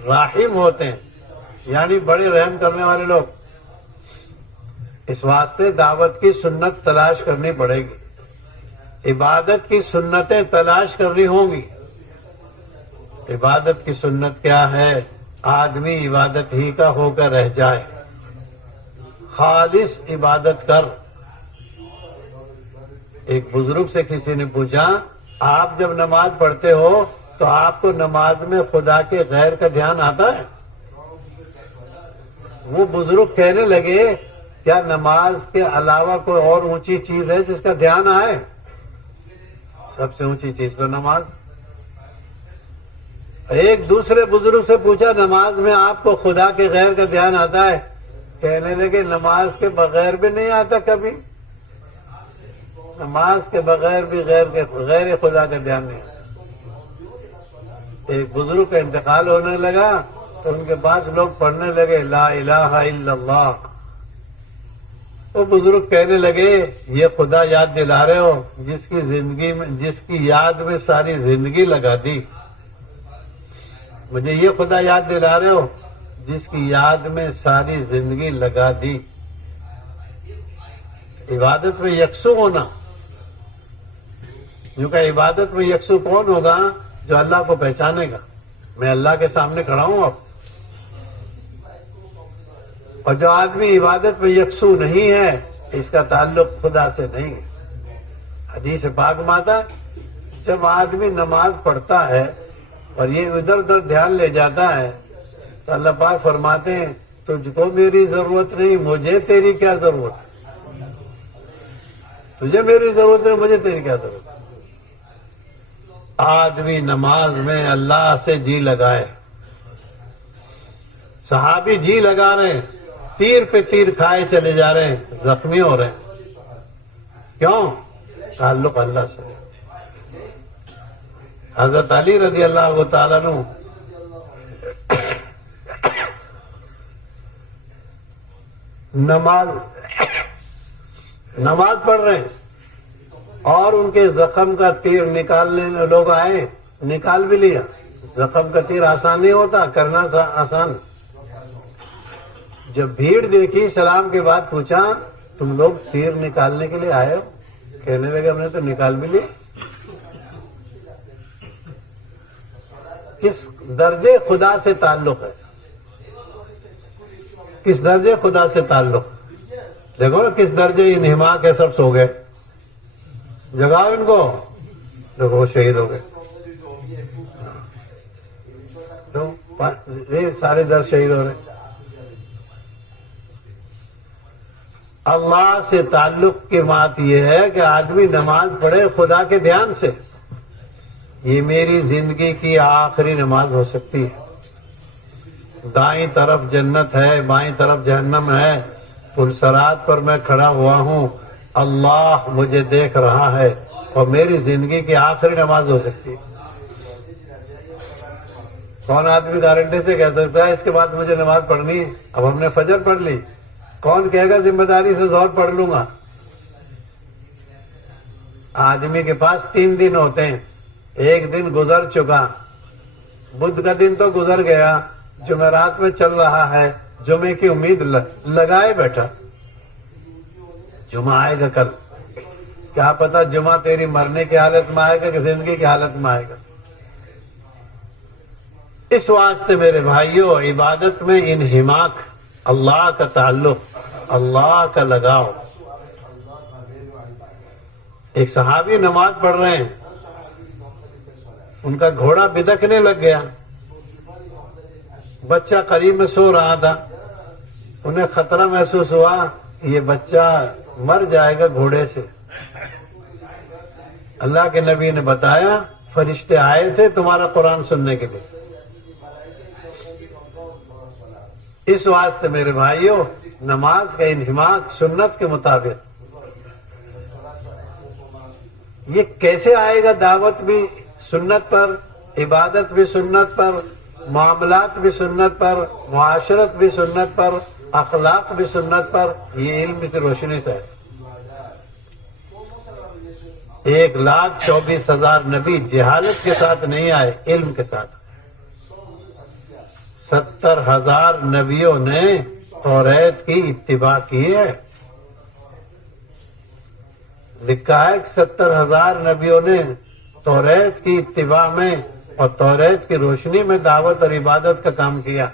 راحم ہوتے ہیں، یعنی بڑے رحم کرنے والے لوگ. اس واسطے دعوت کی سنت تلاش کرنی پڑے گی، عبادت کی سنتیں تلاش کرنی ہوں گی. عبادت کی سنت کیا ہے؟ آدمی عبادت ہی کا ہو کر رہ جائے، خالص عبادت کر. ایک بزرگ سے کسی نے پوچھا، آپ جب نماز پڑھتے ہو تو آپ کو نماز میں خدا کے غیر کا دھیان آتا ہے؟ وہ بزرگ کہنے لگے، کیا نماز کے علاوہ کوئی اور اونچی چیز ہے جس کا دھیان آئے؟ سب سے اونچی چیز تو نماز. ایک دوسرے بزرگ سے پوچھا، نماز میں آپ کو خدا کے غیر کا دھیان آتا ہے؟ کہنے لگے، نماز کے بغیر بھی نہیں آتا کبھی. نماز کے بغیر بھی غیر خدا کا دھیان نہیں آتا. ایک بزرگ کا انتقال ہونے لگا تو ان کے پاس لوگ پڑھنے لگے لا الہ الا اللہ. وہ بزرگ کہنے لگے، یہ خدا یاد دلا رہے ہو جس کی زندگی میں، جس کی یاد میں ساری زندگی لگا دی. مجھے یہ خدا یاد دلا رہے ہو جس کی یاد میں ساری زندگی لگا دی. عبادت میں یکسو ہونا، کیونکہ عبادت میں یکسو کون ہوگا؟ جو اللہ کو پہچانے گا، میں اللہ کے سامنے کھڑا ہوں اب. اور جو آدمی عبادت میں یکسو نہیں ہے، اس کا تعلق خدا سے نہیں ہے. حدیث پاک میں آتا ہے، جب آدمی نماز پڑھتا ہے اور یہ ادھر ادھر دھیان لے جاتا ہے تو اللہ پاک فرماتے ہیں، تجھ کو میری ضرورت نہیں، مجھے تیری کیا ضرورت ہے؟ تجھے میری ضرورت ہے، مجھے تیری کیا ضرورت ہے؟ آدمی نماز میں اللہ سے جی لگائے. صحابی جی لگا رہے ہیں، تیر پہ تیر کھائے چلے جا رہے ہیں، زخمی ہو رہے ہیں. کیوں؟ تعلق اللہ سے. حضرت علی رضی اللہ تعالیٰ عنہ نماز پڑھ رہے ہیں اور ان کے زخم کا تیر نکالنے لوگ آئے، نکال بھی لیا. زخم کا تیر آسان نہیں ہوتا، کرنا آسان. جب بھیڑ دیکھی، سلام کے بعد پوچھا، تم لوگ تیر نکالنے کے لیے آئے ہو؟ کہنے لگے، ہم نے تو نکال بھی لیا. کس درجے خدا سے تعلق ہے؟ کس درجے خدا سے تعلق؟ دیکھو نا کس درجے انہما کے سب سو گئے. جگاؤ ان کو. دیکھو وہ شہید ہو گئے. یہ سارے در شہید ہو رہے ہیں. اللہ سے تعلق کی بات یہ ہے کہ آدمی نماز پڑھے خدا کے دھیان سے. یہ میری زندگی کی آخری نماز ہو سکتی ہے. دائیں طرف جنت ہے، بائیں طرف جہنم ہے. پل صراط پر میں کھڑا ہوا ہوں، اللہ مجھے دیکھ رہا ہے، اور میری زندگی کی آخری نماز ہو سکتی ہے. کون آدمی گارنٹی سے کہہ سکتا ہے اس کے بعد مجھے نماز پڑھنی ہے؟ اب ہم نے فجر پڑھ لی، کون کہے گا ذمہ داری سے ظہر پڑھ لوں گا؟ آدمی کے پاس 3 دن ہوتے ہیں. ایک دن گزر چکا، بدھ کا دن تو گزر گیا، جمعرات میں چل رہا ہے، جمعے کی امید لگائے بیٹھا، جمعہ آئے گا کل، کیا پتا جمعہ تیری مرنے کی حالت میں آئے گا کہ زندگی کی حالت میں آئے گا۔ اس واسطے میرے بھائیوں، عبادت میں انہماک، اللہ کا تعلق، اللہ کا لگاؤ۔ ایک صحابی نماز پڑھ رہے ہیں، ان کا گھوڑا بدکنے لگ گیا، بچہ قریب میں سو رہا تھا، انہیں خطرہ محسوس ہوا یہ بچہ مر جائے گا گھوڑے سے۔ اللہ کے نبی نے بتایا فرشتے آئے تھے تمہارا قرآن سننے کے لیے۔ اس واسطے میرے بھائیوں، نماز کا انہماک سنت کے مطابق۔ یہ کیسے آئے گا؟ دعوت بھی سنت پر، عبادت بھی سنت پر، معاملات بھی سنت پر، معاشرت بھی سنت پر، اخلاق بھی سنت پر۔ یہ علم کی روشنی سے ہے۔ 1,24,000 نبی جہالت کے ساتھ نہیں آئے، علم کے ساتھ۔ 70,000 نبیوں نے توریت کی اتباع کی ہے۔ لکھا ہے کہ 70,000 نبیوں نے توریت کی اتباع میں اور توریت کی روشنی میں دعوت اور عبادت کا کام کیا۔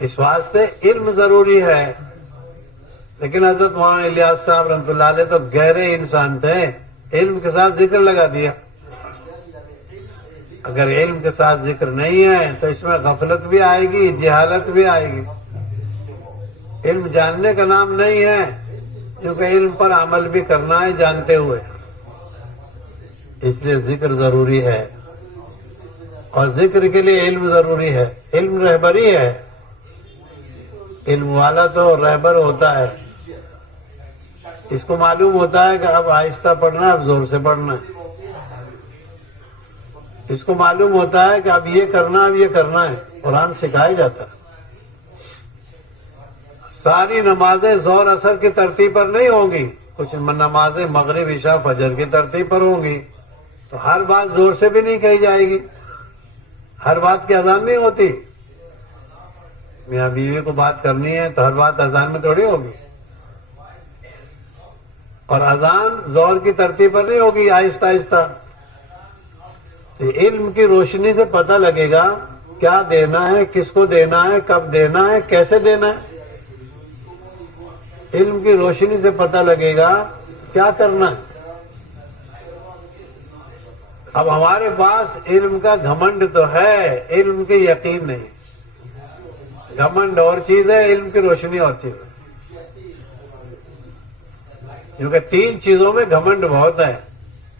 اس واسطے علم ضروری ہے۔ لیکن حضرت مولانا الیاس صاحب رحمۃ اللہ علیہ تو گہرے انسان تھے، علم کے ساتھ ذکر لگا دیا۔ اگر علم کے ساتھ ذکر نہیں ہے تو اس میں غفلت بھی آئے گی، جہالت بھی آئے گی۔ علم جاننے کا نام نہیں ہے، کیونکہ علم پر عمل بھی کرنا ہے جانتے ہوئے۔ اس لیے ذکر ضروری ہے، اور ذکر کے لیے علم ضروری ہے۔ علم رہبری ہے، علم والا تو رہبر ہوتا ہے، اس کو معلوم ہوتا ہے کہ اب آہستہ پڑھنا ہے، اب زور سے پڑھنا ہے۔ اس کو معلوم ہوتا ہے کہ اب یہ کرنا، اب یہ کرنا ہے۔ قرآن سکھایا جاتا ہے۔ ساری نمازیں زور اثر کی ترتیب پر نہیں ہوں گی، کچھ نمازیں مغرب عشاء فجر کی ترتیب پر ہوں گی، تو ہر بات زور سے بھی نہیں کہی جائے گی، ہر بات کی اذان نہیں ہوتی۔ میاں بیوی کو بات کرنی ہے تو ہر بات اذان میں تھوڑی ہوگی، اور اذان زور کی ترتیب پر نہیں ہوگی، آہستہ آہستہ۔ علم کی روشنی سے پتہ لگے گا کیا دینا ہے، کس کو دینا ہے، کب دینا ہے، کیسے دینا ہے۔ علم کی روشنی سے پتہ لگے گا کیا کرنا ہے۔ اب ہمارے پاس علم کا گھمنڈ تو ہے، علم کی یقین نہیں۔ گھمنڈ اور چیز ہے، علم کی روشنی اور چیز ہے۔ کیونکہ 3 چیزوں میں گھمنڈ بہت ہے،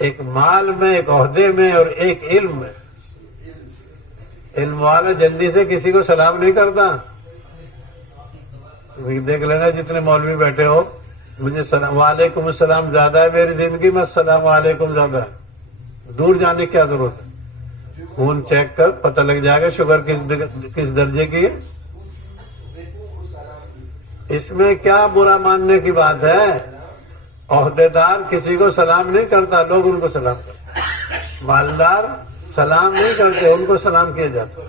ایک مال میں، ایک عہدے میں، اور ایک علم میں۔ علم والا جلدی سے کسی کو سلام نہیں کرتا۔ دیکھ لینا جتنے مولوی بیٹھے ہو، مجھے وعلیکم السلام زیادہ ہے میری زندگی میں، السلام علیکم زیادہ ہے۔ دور جانے کی کیا ضرورت ہے؟ خون چیک کر پتہ لگ جائے گا شوگر کس درجے کی ہے۔ اس میں کیا برا ماننے کی بات ہے؟ عہدے دار کسی کو سلام نہیں کرتا، لوگ ان کو سلام کرتے۔ مالدار سلام نہیں کرتے، ان کو سلام کیا جاتا۔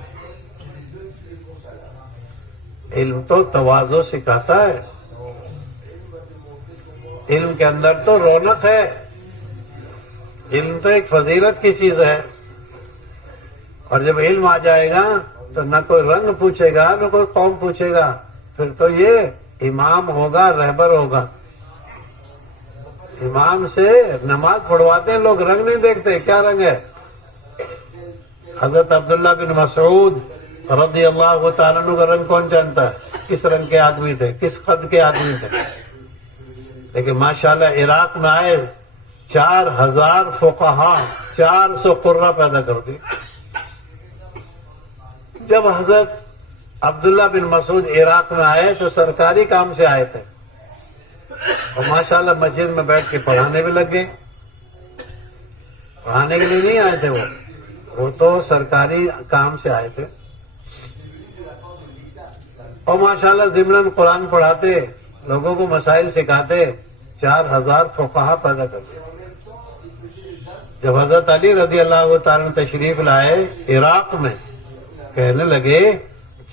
علم تو تواضع سکھاتا ہے، علم کے اندر تو رونق ہے، علم تو ایک فضیلت کی چیز ہے۔ اور جب علم آ جائے گا تو نہ کوئی رنگ پوچھے گا، نہ کوئی قوم پوچھے گا، پھر تو یہ امام ہوگا، رہبر ہوگا۔ امام سے نماز پڑھواتے ہیں لوگ، رنگ نہیں دیکھتے کیا رنگ ہے۔ حضرت عبداللہ بن مسعود رضی اللہ تعالیٰ عنہ کا رنگ کون جانتا ہے؟ کس رنگ کے آدمی تھے، کس قد کے آدمی تھے؟ لیکن ماشاءاللہ عراق میں آئے 4,000 فقہا، 400 قرہ پیدا کر دی۔ جب حضرت عبداللہ بن مسعود عراق میں آئے تو سرکاری کام سے آئے تھے، اور ماشاءاللہ مسجد میں بیٹھ کے پڑھانے بھی لگ گئے۔ پڑھانے کے لیے نہیں آئے تھے وہ تو سرکاری کام سے آئے تھے، اور ماشاءاللہ ضمن قرآن پڑھاتے، لوگوں کو مسائل سکھاتے، 4,000 فقہا پیدا کرتے۔ جب حضرت علی رضی اللہ تعالیٰ تشریف لائے عراق میں، کہنے لگے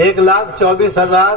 1,24,000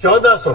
1400।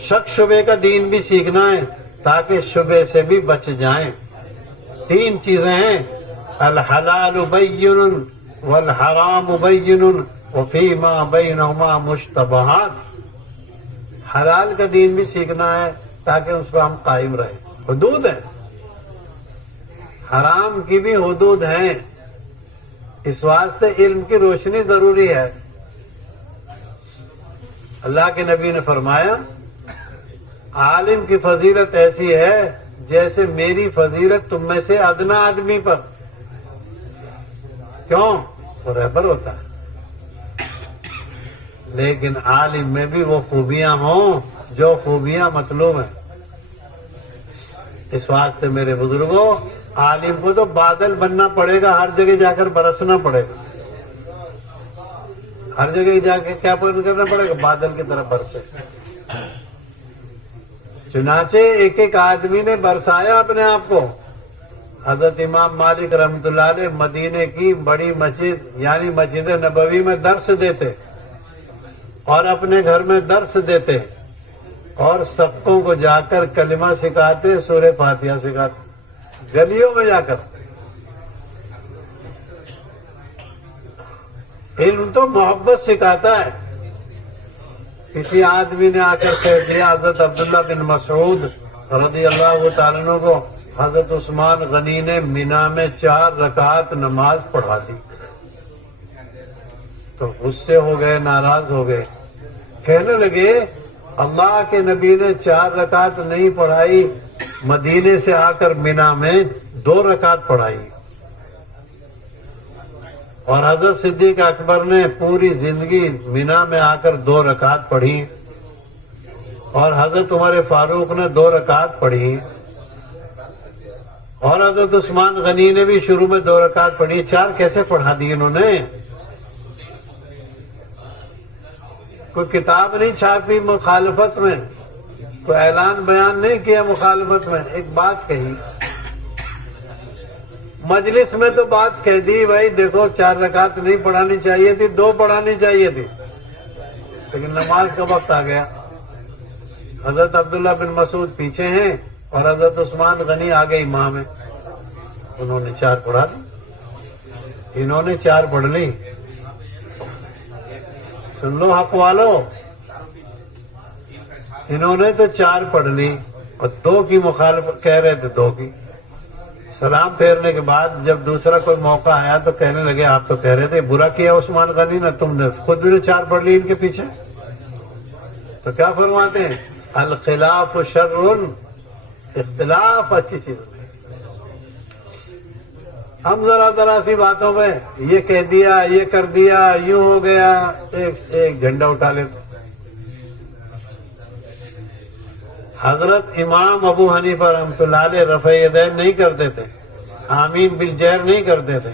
شک شبے کا دین بھی سیکھنا ہے تاکہ شبے سے بھی بچ جائیں. 3 چیزیں ہیں، الحلال بین والحرام بین وفیما بینہما مشتبہات. حلال کا دین بھی سیکھنا ہے تاکہ اس پر ہم قائم رہیں. حدود ہیں، حرام کی بھی حدود ہیں، اس واسطے علم کی روشنی ضروری ہے. اللہ کے نبی نے فرمایا عالم کی فضیلت ایسی ہے جیسے میری فضیلت تم میں سے ادنا آدمی پر. کیوں؟ وہ رہبر ہوتا ہے. لیکن عالم میں بھی وہ خوبیاں ہوں جو خوبیاں مطلوب ہیں. اس واسطے میرے بزرگوں، عالم کو تو بادل بننا پڑے گا، ہر جگہ جا کر برسنا پڑے گا. ہر جگہ جا کے کیا کرنا پڑے گا؟ بادل کی طرف برسے. چنانچہ ایک ایک آدمی نے برسایا اپنے آپ کو. حضرت امام مالک رحمۃ اللہ علیہ مدینے کی بڑی مسجد یعنی مسجد نبوی میں درس دیتے اور اپنے گھر میں درس دیتے اور سبقوں کو جا کر کلمہ سکھاتے، سورہ فاتحہ سکھاتے گلیوں میں جا کر. علم تو محبت سکھاتا ہے. کسی آدمی نے آ کر کہہ دیا حضرت عبداللہ بن مسعود رضی اللہ تعالیٰ عنہ کو حضرت عثمان غنی نے مینا میں 4 رکعت نماز پڑھا دی، تو غصے ہو گئے، ناراض ہو گئے. کہنے لگے اللہ کے نبی نے 4 رکعت نہیں پڑھائی، مدینے سے آ کر مینا میں 2 رکعت پڑھائی. اور حضرت صدیق اکبر نے پوری زندگی مینا میں آ کر 2 رکعت پڑھی اور حضرت عمر فاروق نے 2 رکعت پڑھی اور حضرت عثمان غنی نے بھی شروع میں 2 رکعت پڑھی. 4 کیسے پڑھا دی انہوں نے؟ کوئی کتاب نہیں چھاپی مخالفت میں، کوئی اعلان بیان نہیں کیا مخالفت میں. ایک بات کہی مجلس میں، تو بات کہہ دی بھائی دیکھو 4 رکعت نہیں پڑھانی چاہیے تھی، 2 پڑھانی چاہیے تھی. لیکن نماز کا وقت آ گیا. حضرت عبداللہ بن مسعود پیچھے ہیں اور حضرت عثمان غنی آگے امام ہیں. انہوں نے 4 پڑھا دی، انہوں نے 4 پڑھ لی. سن لو حق والو، انہوں نے تو 4 پڑھ لی اور 2 کی مخالفت کہہ رہے تھے، 2 کی. سلام پھیرنے کے بعد جب دوسرا کوئی موقع آیا تو کہنے لگے آپ تو کہہ رہے تھے برا کیا عثمان غنی نے، تم نے خود بھی 4 پڑھ لی ان کے پیچھے. تو کیا فرماتے ہیں؟ الخلاف شر، اختلاف اچھی چیز. ہم ذرا سی باتوں پہ یہ کہہ دیا، یہ کر دیا، یوں ہو گیا، ایک جھنڈا اٹھا لیتے. حضرت امام ابو حنیفہ رحمۃ اللہ علیہ رفع یدین نہیں کرتے تھے، آمین بالجہر نہیں کرتے تھے.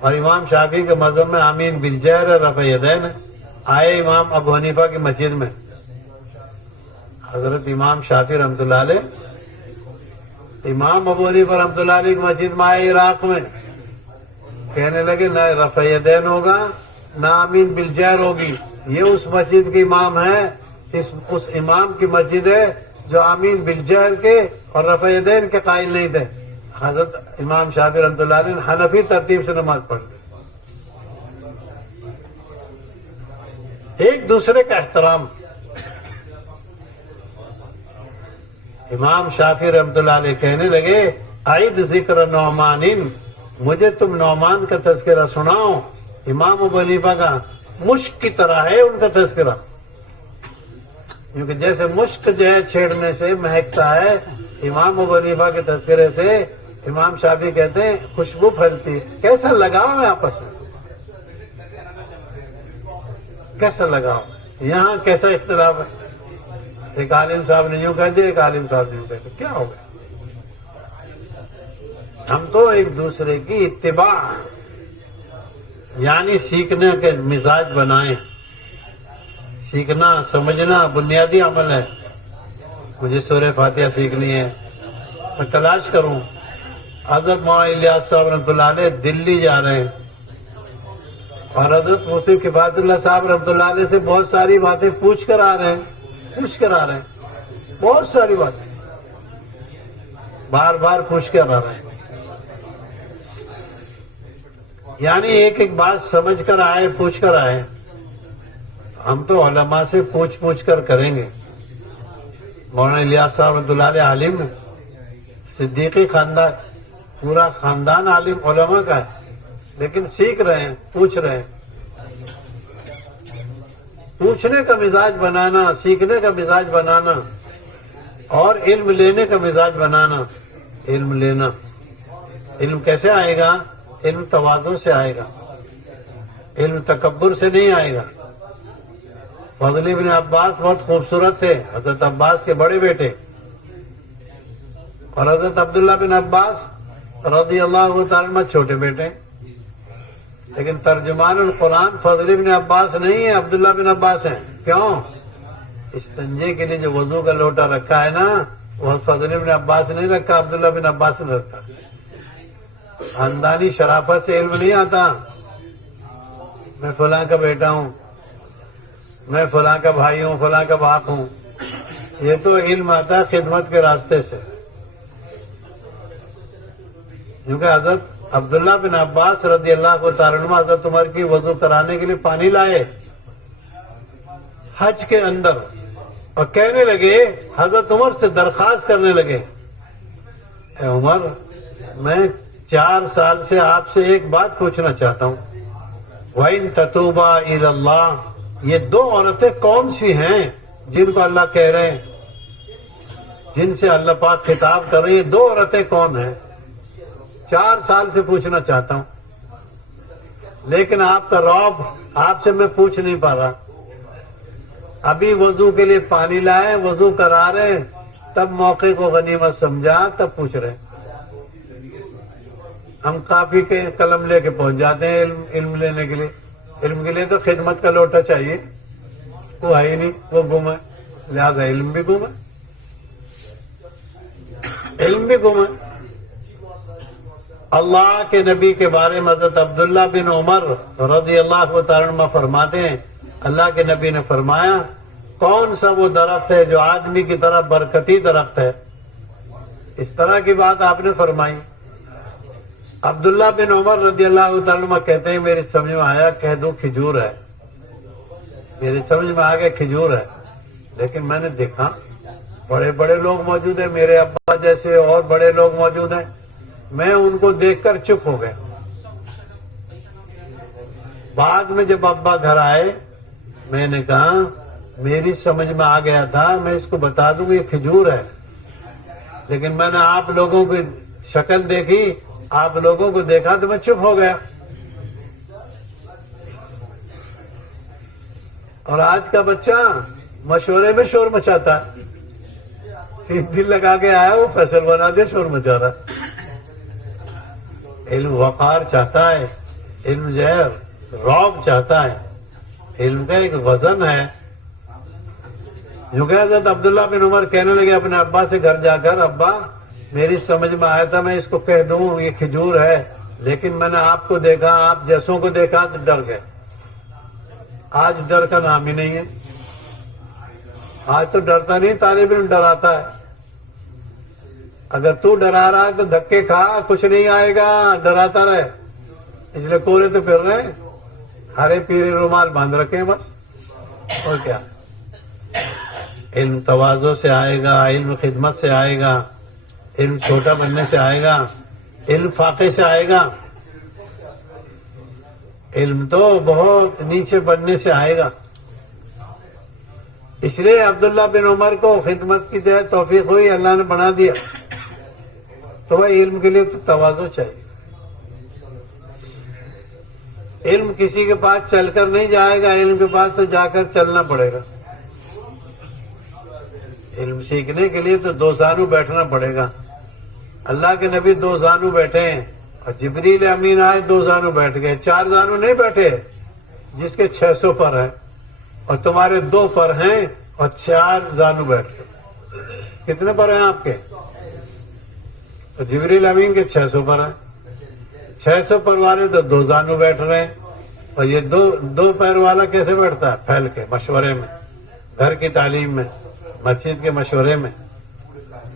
اور امام شافعی کے مذہب میں آمین بالجہر رفع یدین ہے. آئے امام ابو حنیفہ کی مسجد میں، حضرت امام شافعی رحمۃ اللہ علیہ، امام ابو حنیفہ رحمۃ اللہ علیہ کی مسجد میں آئے عراق میں. کہنے لگے نہ رفع یدین ہوگا نہ آمین بالجہر ہوگی. یہ اس مسجد کے امام ہے، اس امام کی مسجد ہے جو آمین بالجہر کے اور رفع یدین کے قائل نہیں تھے. حضرت امام شافعی رحمۃ اللہ علیہ نے حنفی ترتیب سے نماز پڑھ لی. ایک دوسرے کا احترام. امام شافعی رحمۃ اللہ علیہ کہنے لگے عید ذکر نعمان، مجھے تم نعمان کا تذکرہ سناؤ. امام ابو حنیفہ کا مشک کی طرح ہے ان کا تذکرہ، کیونکہ جیسے مشک جو ہے چھیڑنے سے مہکتا ہے، امام ابو حنیفہ کے تذکرے سے امام شافعی کہتے ہیں خوشبو پھیلتی. کیسا لگاؤ ہے آپس میں، کیسا لگاؤ. یہاں کیسا اختلاف ہے، ایک عالم صاحب نے یوں کہہ دیا، ایک عالم صاحب نے یوں کہہ دیا. کیا ہو گیا؟ ہم تو ایک دوسرے کی اتباع یعنی سیکھنے کے مزاج بنائیں. سیکھنا سمجھنا بنیادی عمل ہے. مجھے سورہ فاتحہ سیکھنی ہے، میں تلاش کروں. حضرت مولانا الیاس صاحب رحمۃ اللہ علیہ دلی جا رہے ہیں اور حضرت مفتی کفایت اللہ صاحب رحمۃ اللہ علیہ سے بہت ساری باتیں پوچھ کر آ رہے ہیں. بہت ساری باتیں بار بار پوچھ کر آ رہے ہیں. یعنی ایک ایک بات سمجھ کر آئے, پوچھ کر آئے. ہم تو علماء سے پوچھ کر کریں گے. مولانا الیاس صاحب رحمۃ اللہ علیہ عالم ہے, صدیقی خاندان, پورا خاندان عالم علماء کا ہے, لیکن سیکھ رہے ہیں, پوچھ رہے ہیں. پوچھنے کا مزاج بنانا, سیکھنے کا مزاج بنانا اور علم لینے کا مزاج بنانا. علم لینا, علم کیسے آئے گا؟ علم تواضع سے آئے گا, علم تکبر سے نہیں آئے گا. فضل بن عباس بہت خوبصورت تھے, حضرت عباس کے بڑے بیٹے, اور حضرت عبداللہ بن عباس رضی اللہ تعالیٰ عنہ چھوٹے بیٹے. لیکن ترجمان القرآن فضل بن عباس نہیں ہے, عبداللہ بن عباس ہیں. کیوں؟ استنجے کے لیے جو وضو کا لوٹا رکھا ہے نا, وہ فضل بن عباس نہیں رکھا, عبداللہ بن عباس نے رکھا. خاندانی شرافت سے علم نہیں آتا. میں فلاں کا بیٹا ہوں, میں فلاں کا بھائی ہوں, فلاں کا باپ ہوں. یہ تو علم آتا ہے خدمت کے راستے سے. کیونکہ حضرت عبداللہ بن عباس رضی اللہ تعالیٰ عنہ حضرت عمر کی وضو کرانے کے لیے پانی لائے حج کے اندر, اور کہنے لگے, حضرت عمر سے درخواست کرنے لگے, اے عمر, میں 4 سال سے آپ سے ایک بات پوچھنا چاہتا ہوں. وَإِن تَتُوبَا إِلَى اللَّهِ, یہ 2 عورتیں کون سی ہیں جن کو اللہ کہہ رہے ہیں, جن سے اللہ پاک خطاب کر رہے ہیں, 2 عورتیں کون ہیں؟ 4 سال سے پوچھنا چاہتا ہوں, لیکن آپ کا رعب, آپ سے میں پوچھ نہیں پا رہا. ابھی وضو کے لیے پانی لائے, وضو کرا رہے, تب موقع کو غنیمت سمجھا, تب پوچھ رہے. ہم کافی کے قلم لے کے پہنچ جاتے ہیں علم لینے کے لیے. علم کے لیے تو خدمت کا لوٹا چاہیے, وہ ہے ہی نہیں, وہ گم ہے, لہذا علم بھی گم ہے, علم بھی گم ہے. اللہ کے نبی کے بارے میں حضرت عبداللہ بن عمر رضی اللہ تعالیٰ عنہ فرماتے ہیں, اللہ کے نبی نے فرمایا, کون سا وہ درخت ہے جو آدمی کی طرح برکتی درخت ہے؟ اس طرح کی بات آپ نے فرمائی. عبداللہ بن عمر رضی اللہ تعالیٰ عنہ کہتے ہیں, میری سمجھ میں آیا, کہہ دوں کھجور ہے. میری سمجھ میں آ گیا کھجور ہے, لیکن میں نے دیکھا بڑے بڑے لوگ موجود ہیں, میرے ابا جیسے اور بڑے لوگ موجود ہیں. میں ان کو دیکھ کر چپ ہو گیا. بعد میں جب ابا گھر آئے, میں نے کہا میری سمجھ میں آ گیا تھا, میں اس کو بتا دوں گا یہ کھجور ہے, لیکن میں نے آپ لوگوں کی شکل دیکھی, آپ لوگوں کو دیکھا تو میں چپ ہو گیا. اور آج کا بچہ مشورے میں شور مچاتا ہے, 3 دن لگا کے آیا, وہ فصل بنا دے, شور مچا رہا. علم وقار چاہتا ہے, علم جو ہے رعب چاہتا ہے, علم کا ایک وزن ہے. جو کہ حضرت عبداللہ بن عمر کہنے لگے اپنے ابا سے گھر جا کر, ابا میری سمجھ میں آیا تھا میں اس کو کہہ دوں یہ کھجور ہے, لیکن میں نے آپ کو دیکھا, آپ جیسوں کو دیکھا تو ڈر گئے. آج ڈر کا نام ہی نہیں ہے. آج تو ڈرتا نہیں, طالب علم ڈراتا ہے. اگر تو ڈرا رہا تو دھکے کھا, کچھ نہیں آئے گا, ڈراتا رہے. اس لیے کورے تو پھر رہے, ہرے پیرے رومال باندھ رکھے ہیں بس, اور کیا. علم تواضع سے آئے گا, علم خدمت سے آئے گا, علم چھوٹا بننے سے آئے گا, علم فاقے سے آئے گا. علم تو بہت نیچے بننے سے آئے گا. اس لیے عبداللہ بن عمر کو خدمت کی توفیق ہوئی, اللہ نے بنا دیا. تو وہ علم کے لیے تو تواضع چاہیے. علم کسی کے پاس چل کر نہیں جائے گا, علم کے پاس تو جا کر چلنا پڑے گا. علم سیکھنے کے لیے تو 2 زانو بیٹھنا پڑے گا. اللہ کے نبی 2 زانو بیٹھے ہیں, اور جبریل امین آئے 2 زانو بیٹھ گئے. 4 زانو نہیں بیٹھے, جس کے 600 پر ہیں, اور تمہارے 2 پر ہیں اور 4 زانو بیٹھ گئے. کتنے پر ہیں آپ کے؟ تو جبریل امین کے 600 پر ہیں. 600 پر والے تو 2 زانو بیٹھ رہے ہیں, اور یہ دو پیر والا کیسے بیٹھتا ہے؟ پھیل کے, مشورے میں, گھر کی تعلیم میں. مسجد کے مشورے میں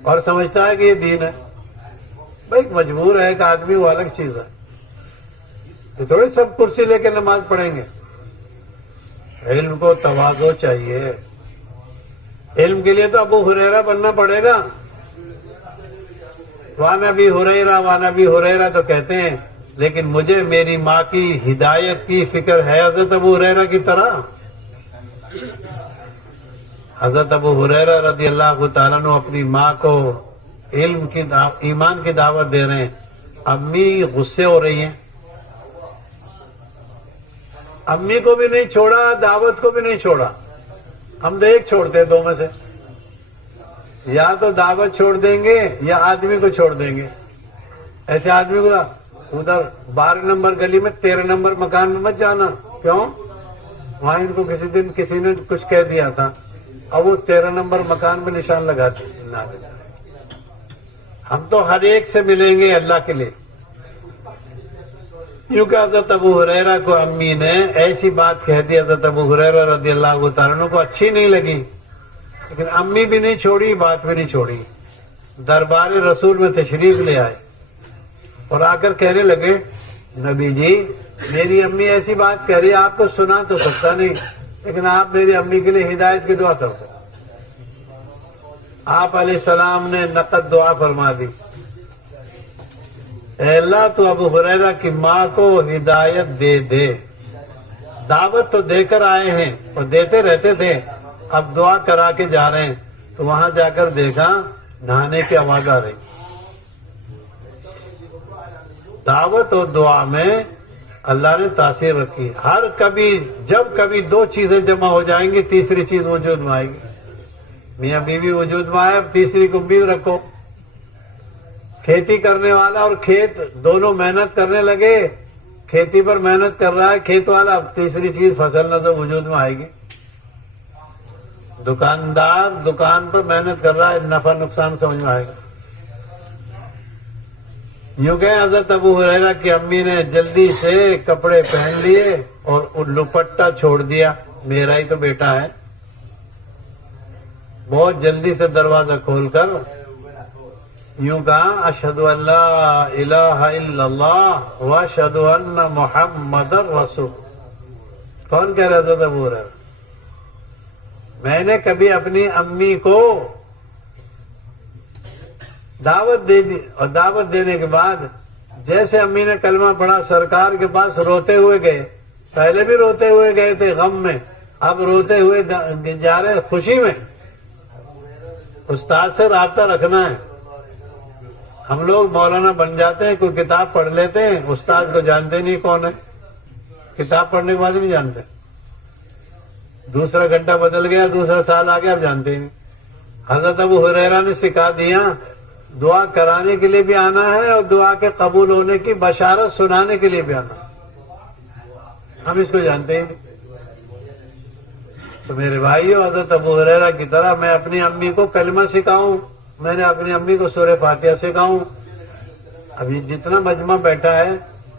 اور سمجھتا ہے کہ یہ دین ہے. بھائی مجبور ہے ایک آدمی، وہ الگ چیز ہے. یہ تھوڑی سب کرسی لے کے نماز پڑھیں گے. علم کو تواضع چاہیے. علم کے لیے تو ابو ہریرہ بننا پڑے گا. وان ابی ہریرہ تو کہتے ہیں، لیکن مجھے میری ماں کی ہدایت کی فکر ہے حضرت ابو ہریرہ کی طرح. حضرت ابو ہریرہ رضی اللہ تعالیٰ عنہ اپنی ماں کو علم کی ایمان کی دعوت دے رہے ہیں. امی غصے ہو رہی ہیں. امی کو بھی نہیں چھوڑا، دعوت کو بھی نہیں چھوڑا. ہم تو ایک چھوڑتے ہیں دو میں سے، یا تو دعوت چھوڑ دیں گے یا آدمی کو چھوڑ دیں گے. ایسے آدمی کو ادھر 12 نمبر گلی میں 13 نمبر مکان میں مت جانا. کیوں؟ وہاں ان کو کسی دن کسی نے کچھ کہہ دیا تھا، اب وہ 13 نمبر مکان میں نشان لگاتے. ہم تو ہر ایک سے ملیں گے اللہ کے لیے. کیونکہ حضرت ابو ہریرہ کو امی نے ایسی بات کہہ دی، حضرت ابو ہریرہ رضی اللہ تعالیٰ عنہ کو اچھی نہیں لگی، لیکن امی بھی نہیں چھوڑی، بات بھی نہیں چھوڑی. دربار رسول میں تشریف لے آئے اور آ کر کہنے لگے، نبی جی میری امی ایسی بات کہہ رہی، آپ کو سنا تو سکتا نہیں، لیکن آپ میری امی کے لیے ہدایت کی دعا کرتے. آپ علیہ السلام نے نقد دعا فرما دی، اے اللہ تو ابو ہریرہ کی ماں کو ہدایت دے دے. دعوت تو دے کر آئے ہیں اور دیتے رہتے تھے، اب دعا کرا کے جا رہے ہیں. تو وہاں جا کر دیکھا نہانے کی آواز آ رہی. دعوت اور دعا میں اللہ نے تاثیر رکھی. جب کبھی دو چیزیں جمع ہو جائیں گی، تیسری چیز وجود میں آئے گی. میاں بیوی وجود میں آئے، اب تیسری کو امید رکھو. کھیتی کرنے والا اور کھیت دونوں محنت کرنے لگے، کھیتی پر محنت کر رہا ہے کھیت والا، اب تیسری چیز فصل نہ تو وجود میں آئے گی. دکاندار دکان پر محنت کر رہا ہے، نفع نقصان سمجھ میں آئے گا. یوں کہ حضرت ابو ہریرہ کی امی نے جلدی سے کپڑے پہن لیے اور لپٹا چھوڑ دیا، میرا ہی تو بیٹا ہے. بہت جلدی سے دروازہ کھول کر یوں کہا، اشہد ان لا الہ الا اللہ واشہد ان محمد رسول. کون کہہ رہا حضرت ابو ہریرہ؟ میں نے کبھی اپنی امی کو دعوت دے دی، اور دعوت دینے کے بعد جیسے امی نے کلمہ پڑھا سرکار کے پاس روتے ہوئے گئے. پہلے بھی روتے ہوئے گئے تھے غم میں، اب روتے ہوئے جا رہے خوشی میں. استاد سے رابطہ رکھنا ہے. ہم لوگ مولانا بن جاتے ہیں، کوئی کتاب پڑھ لیتے ہیں، استاد کو جانتے نہیں کون ہے، کتاب پڑھنے کے بعد نہیں جانتے. دوسرا گھنٹہ بدل گیا، دوسرا سال آ گیا، اب جانتے ہی نہیں. حضرت ابو ہریرہ نے سکھا دیا، دعا کرانے کے لیے بھی آنا ہے اور دعا کے قبول ہونے کی بشارت سنانے کے لیے بھی آنا ہے. ہم اس کو جانتے ہی نہیں. تو میرے بھائیو، حضرت ابو ہریرہ کی طرح میں اپنی امی کو کلمہ سکھاؤں، میں نے اپنی امی کو سورہ فاتحہ سکھاؤں. ابھی جتنا مجمع بیٹھا ہے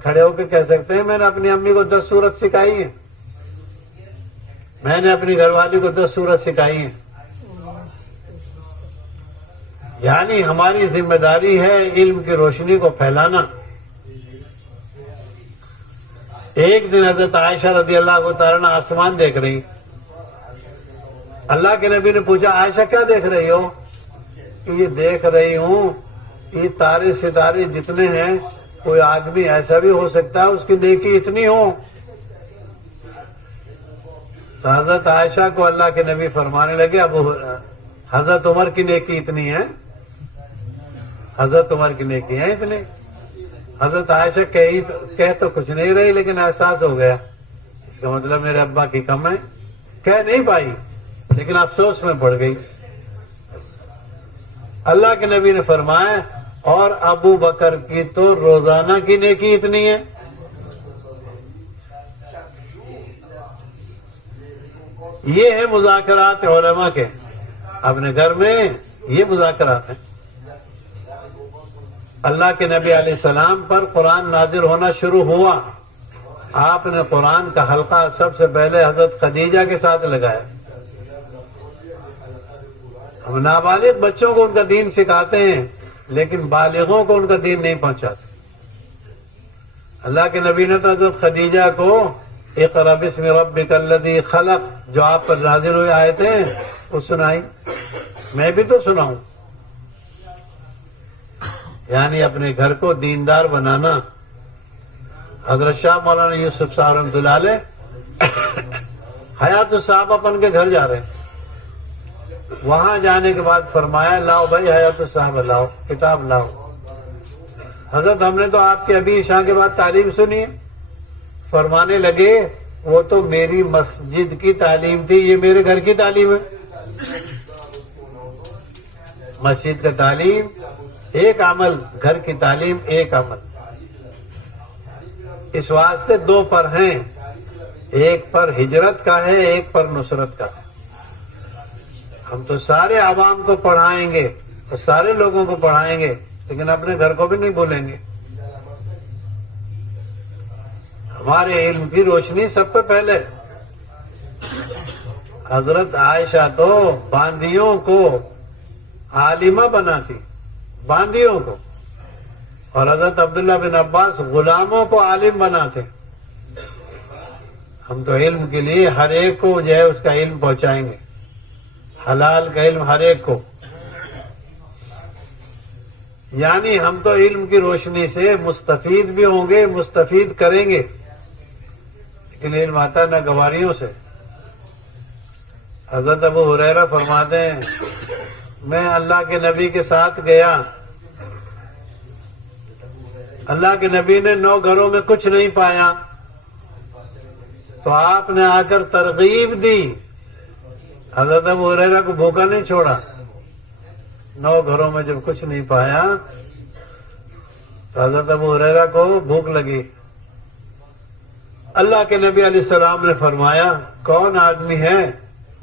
کھڑے ہو کے کہہ سکتے ہیں میں نے اپنی امی کو 10 سورت سکھائی ہیں، میں نے اپنی گھر والی کو 10 سورت سکھائی ہیں. یعنی ہماری ذمہ داری ہے علم کی روشنی کو پھیلانا. ایک دن حضرت عائشہ رضی اللہ تعالیٰ عنہ آسمان دیکھ رہی. اللہ کے نبی نے پوچھا، عائشہ کیا دیکھ رہی ہو؟ کہ یہ دیکھ رہی ہوں یہ تارے ستارے جتنے ہیں، کوئی آدمی ایسا بھی ہو سکتا ہے اس کی نیکی اتنی ہو. تو حضرت عائشہ کو اللہ کے نبی فرمانے لگے، اب حضرت عمر کی نیکی اتنی ہے، حضرت عمر کی نیکی ہے اتنی. حضرت عائشہ کہہ تو کچھ نہیں رہی، لیکن احساس ہو گیا اس کا مطلب میرے ابا کی کم ہے. کہہ نہیں پائی لیکن افسوس میں پڑ گئی. اللہ کے نبی نے فرمایا، اور ابو بکر کی تو روزانہ کی نیکی اتنی ہے. یہ ہے مذاکرات علماء کے. اپنے گھر میں یہ مذاکرات ہیں. اللہ کے نبی علیہ السلام پر قرآن نازل ہونا شروع ہوا، آپ نے قرآن کا حلقہ سب سے پہلے حضرت خدیجہ کے ساتھ لگایا. ہم نابالغ بچوں کو ان کا دین سکھاتے ہیں لیکن بالغوں کو ان کا دین نہیں پہنچاتے. اللہ کے نبی نے تو حضرت خدیجہ کو اقرأ باسم ربک الذی خلق جو آپ پر نازل ہوئے آیتیں ہیں وہ سنائی. میں بھی تو سناؤں. یعنی اپنے گھر کو دیندار بنانا. حضرت شاہ مولانا یوسف صاحب رحمۃ اللہ علیہ حیات الصحابہ اپن کے گھر جا رہے ہیں. وہاں جانے کے بعد فرمایا لاؤ بھائی حیات الصحابہ لاؤ, کتاب لاؤ. حضرت ہم نے تو آپ کے ابھی عشاء کے بعد تعلیم سنی ہے. فرمانے لگے وہ تو میری مسجد کی تعلیم تھی, یہ میرے گھر کی تعلیم ہے. مسجد کا تعلیم ایک عمل, گھر کی تعلیم ایک عمل. اس واسطے دو پر ہیں, ایک پر ہجرت کا ہے, ایک پر نصرت کا ہے. ہم تو سارے عوام کو پڑھائیں گے اور سارے لوگوں کو پڑھائیں گے لیکن اپنے گھر کو بھی نہیں بھولیں گے. ہمارے علم کی روشنی سب سے پہلے. حضرت عائشہ تو باندیوں کو عالمہ بناتی, باندیوں کو, اور حضرت عبداللہ بن عباس غلاموں کو عالم بناتے. ہم تو علم کے لیے ہر ایک کو جو ہے اس کا علم پہنچائیں گے, حلال کا علم ہر ایک کو. یعنی ہم تو علم کی روشنی سے مستفید بھی ہوں گے, مستفید کریں گے, لیکن علم آتا ہے ناگواریوں سے. حضرت ابو ہریرہ فرماتے ہیں میں اللہ کے نبی کے ساتھ گیا, اللہ کے نبی نے 9 گھروں میں کچھ نہیں پایا تو آپ نے آ کر ترغیب دی. حضرت ابو ہریرہ کو بھوکا نہیں چھوڑا. 9 گھروں میں جب کچھ نہیں پایا تو حضرت ابو ہریرہ کو بھوک لگی. اللہ کے نبی علیہ السلام نے فرمایا کون آدمی ہے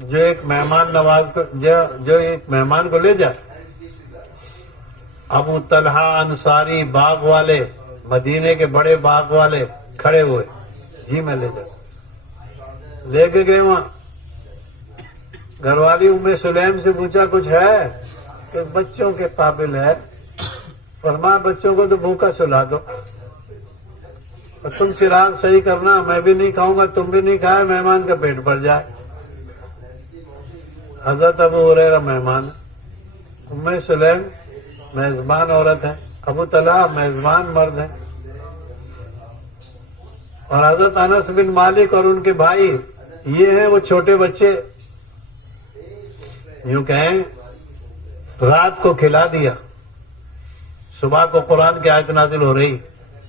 جو ایک مہمان نواز کو جو ایک مہمان کو لے جائے. ابو طلحہ انصاری باغ والے, مدینے کے بڑے باغ والے کھڑے ہوئے, جی میں لے جاؤں. لے کے گئے وہاں. گھر والی ام سلیم سے پوچھا کچھ ہے کہ بچوں کے قابل ہے. فرمایا بچوں کو تو بھوکا سلا دو, اور تم چراغ صحیح کرنا, میں بھی نہیں کھاؤں گا تم بھی نہیں کھائے, مہمان کا پیٹ بھر جائے. حضرت ابو ہریرہ مہمان, ام سلیم میزبان عورت ہے, ابو طلحہ میزبان مرد ہے, اور حضرت انس بن مالک اور ان کے بھائی یہ ہیں وہ چھوٹے بچے. یوں کہیں رات کو کھلا دیا, صبح کو قرآن کی آیت نازل ہو رہی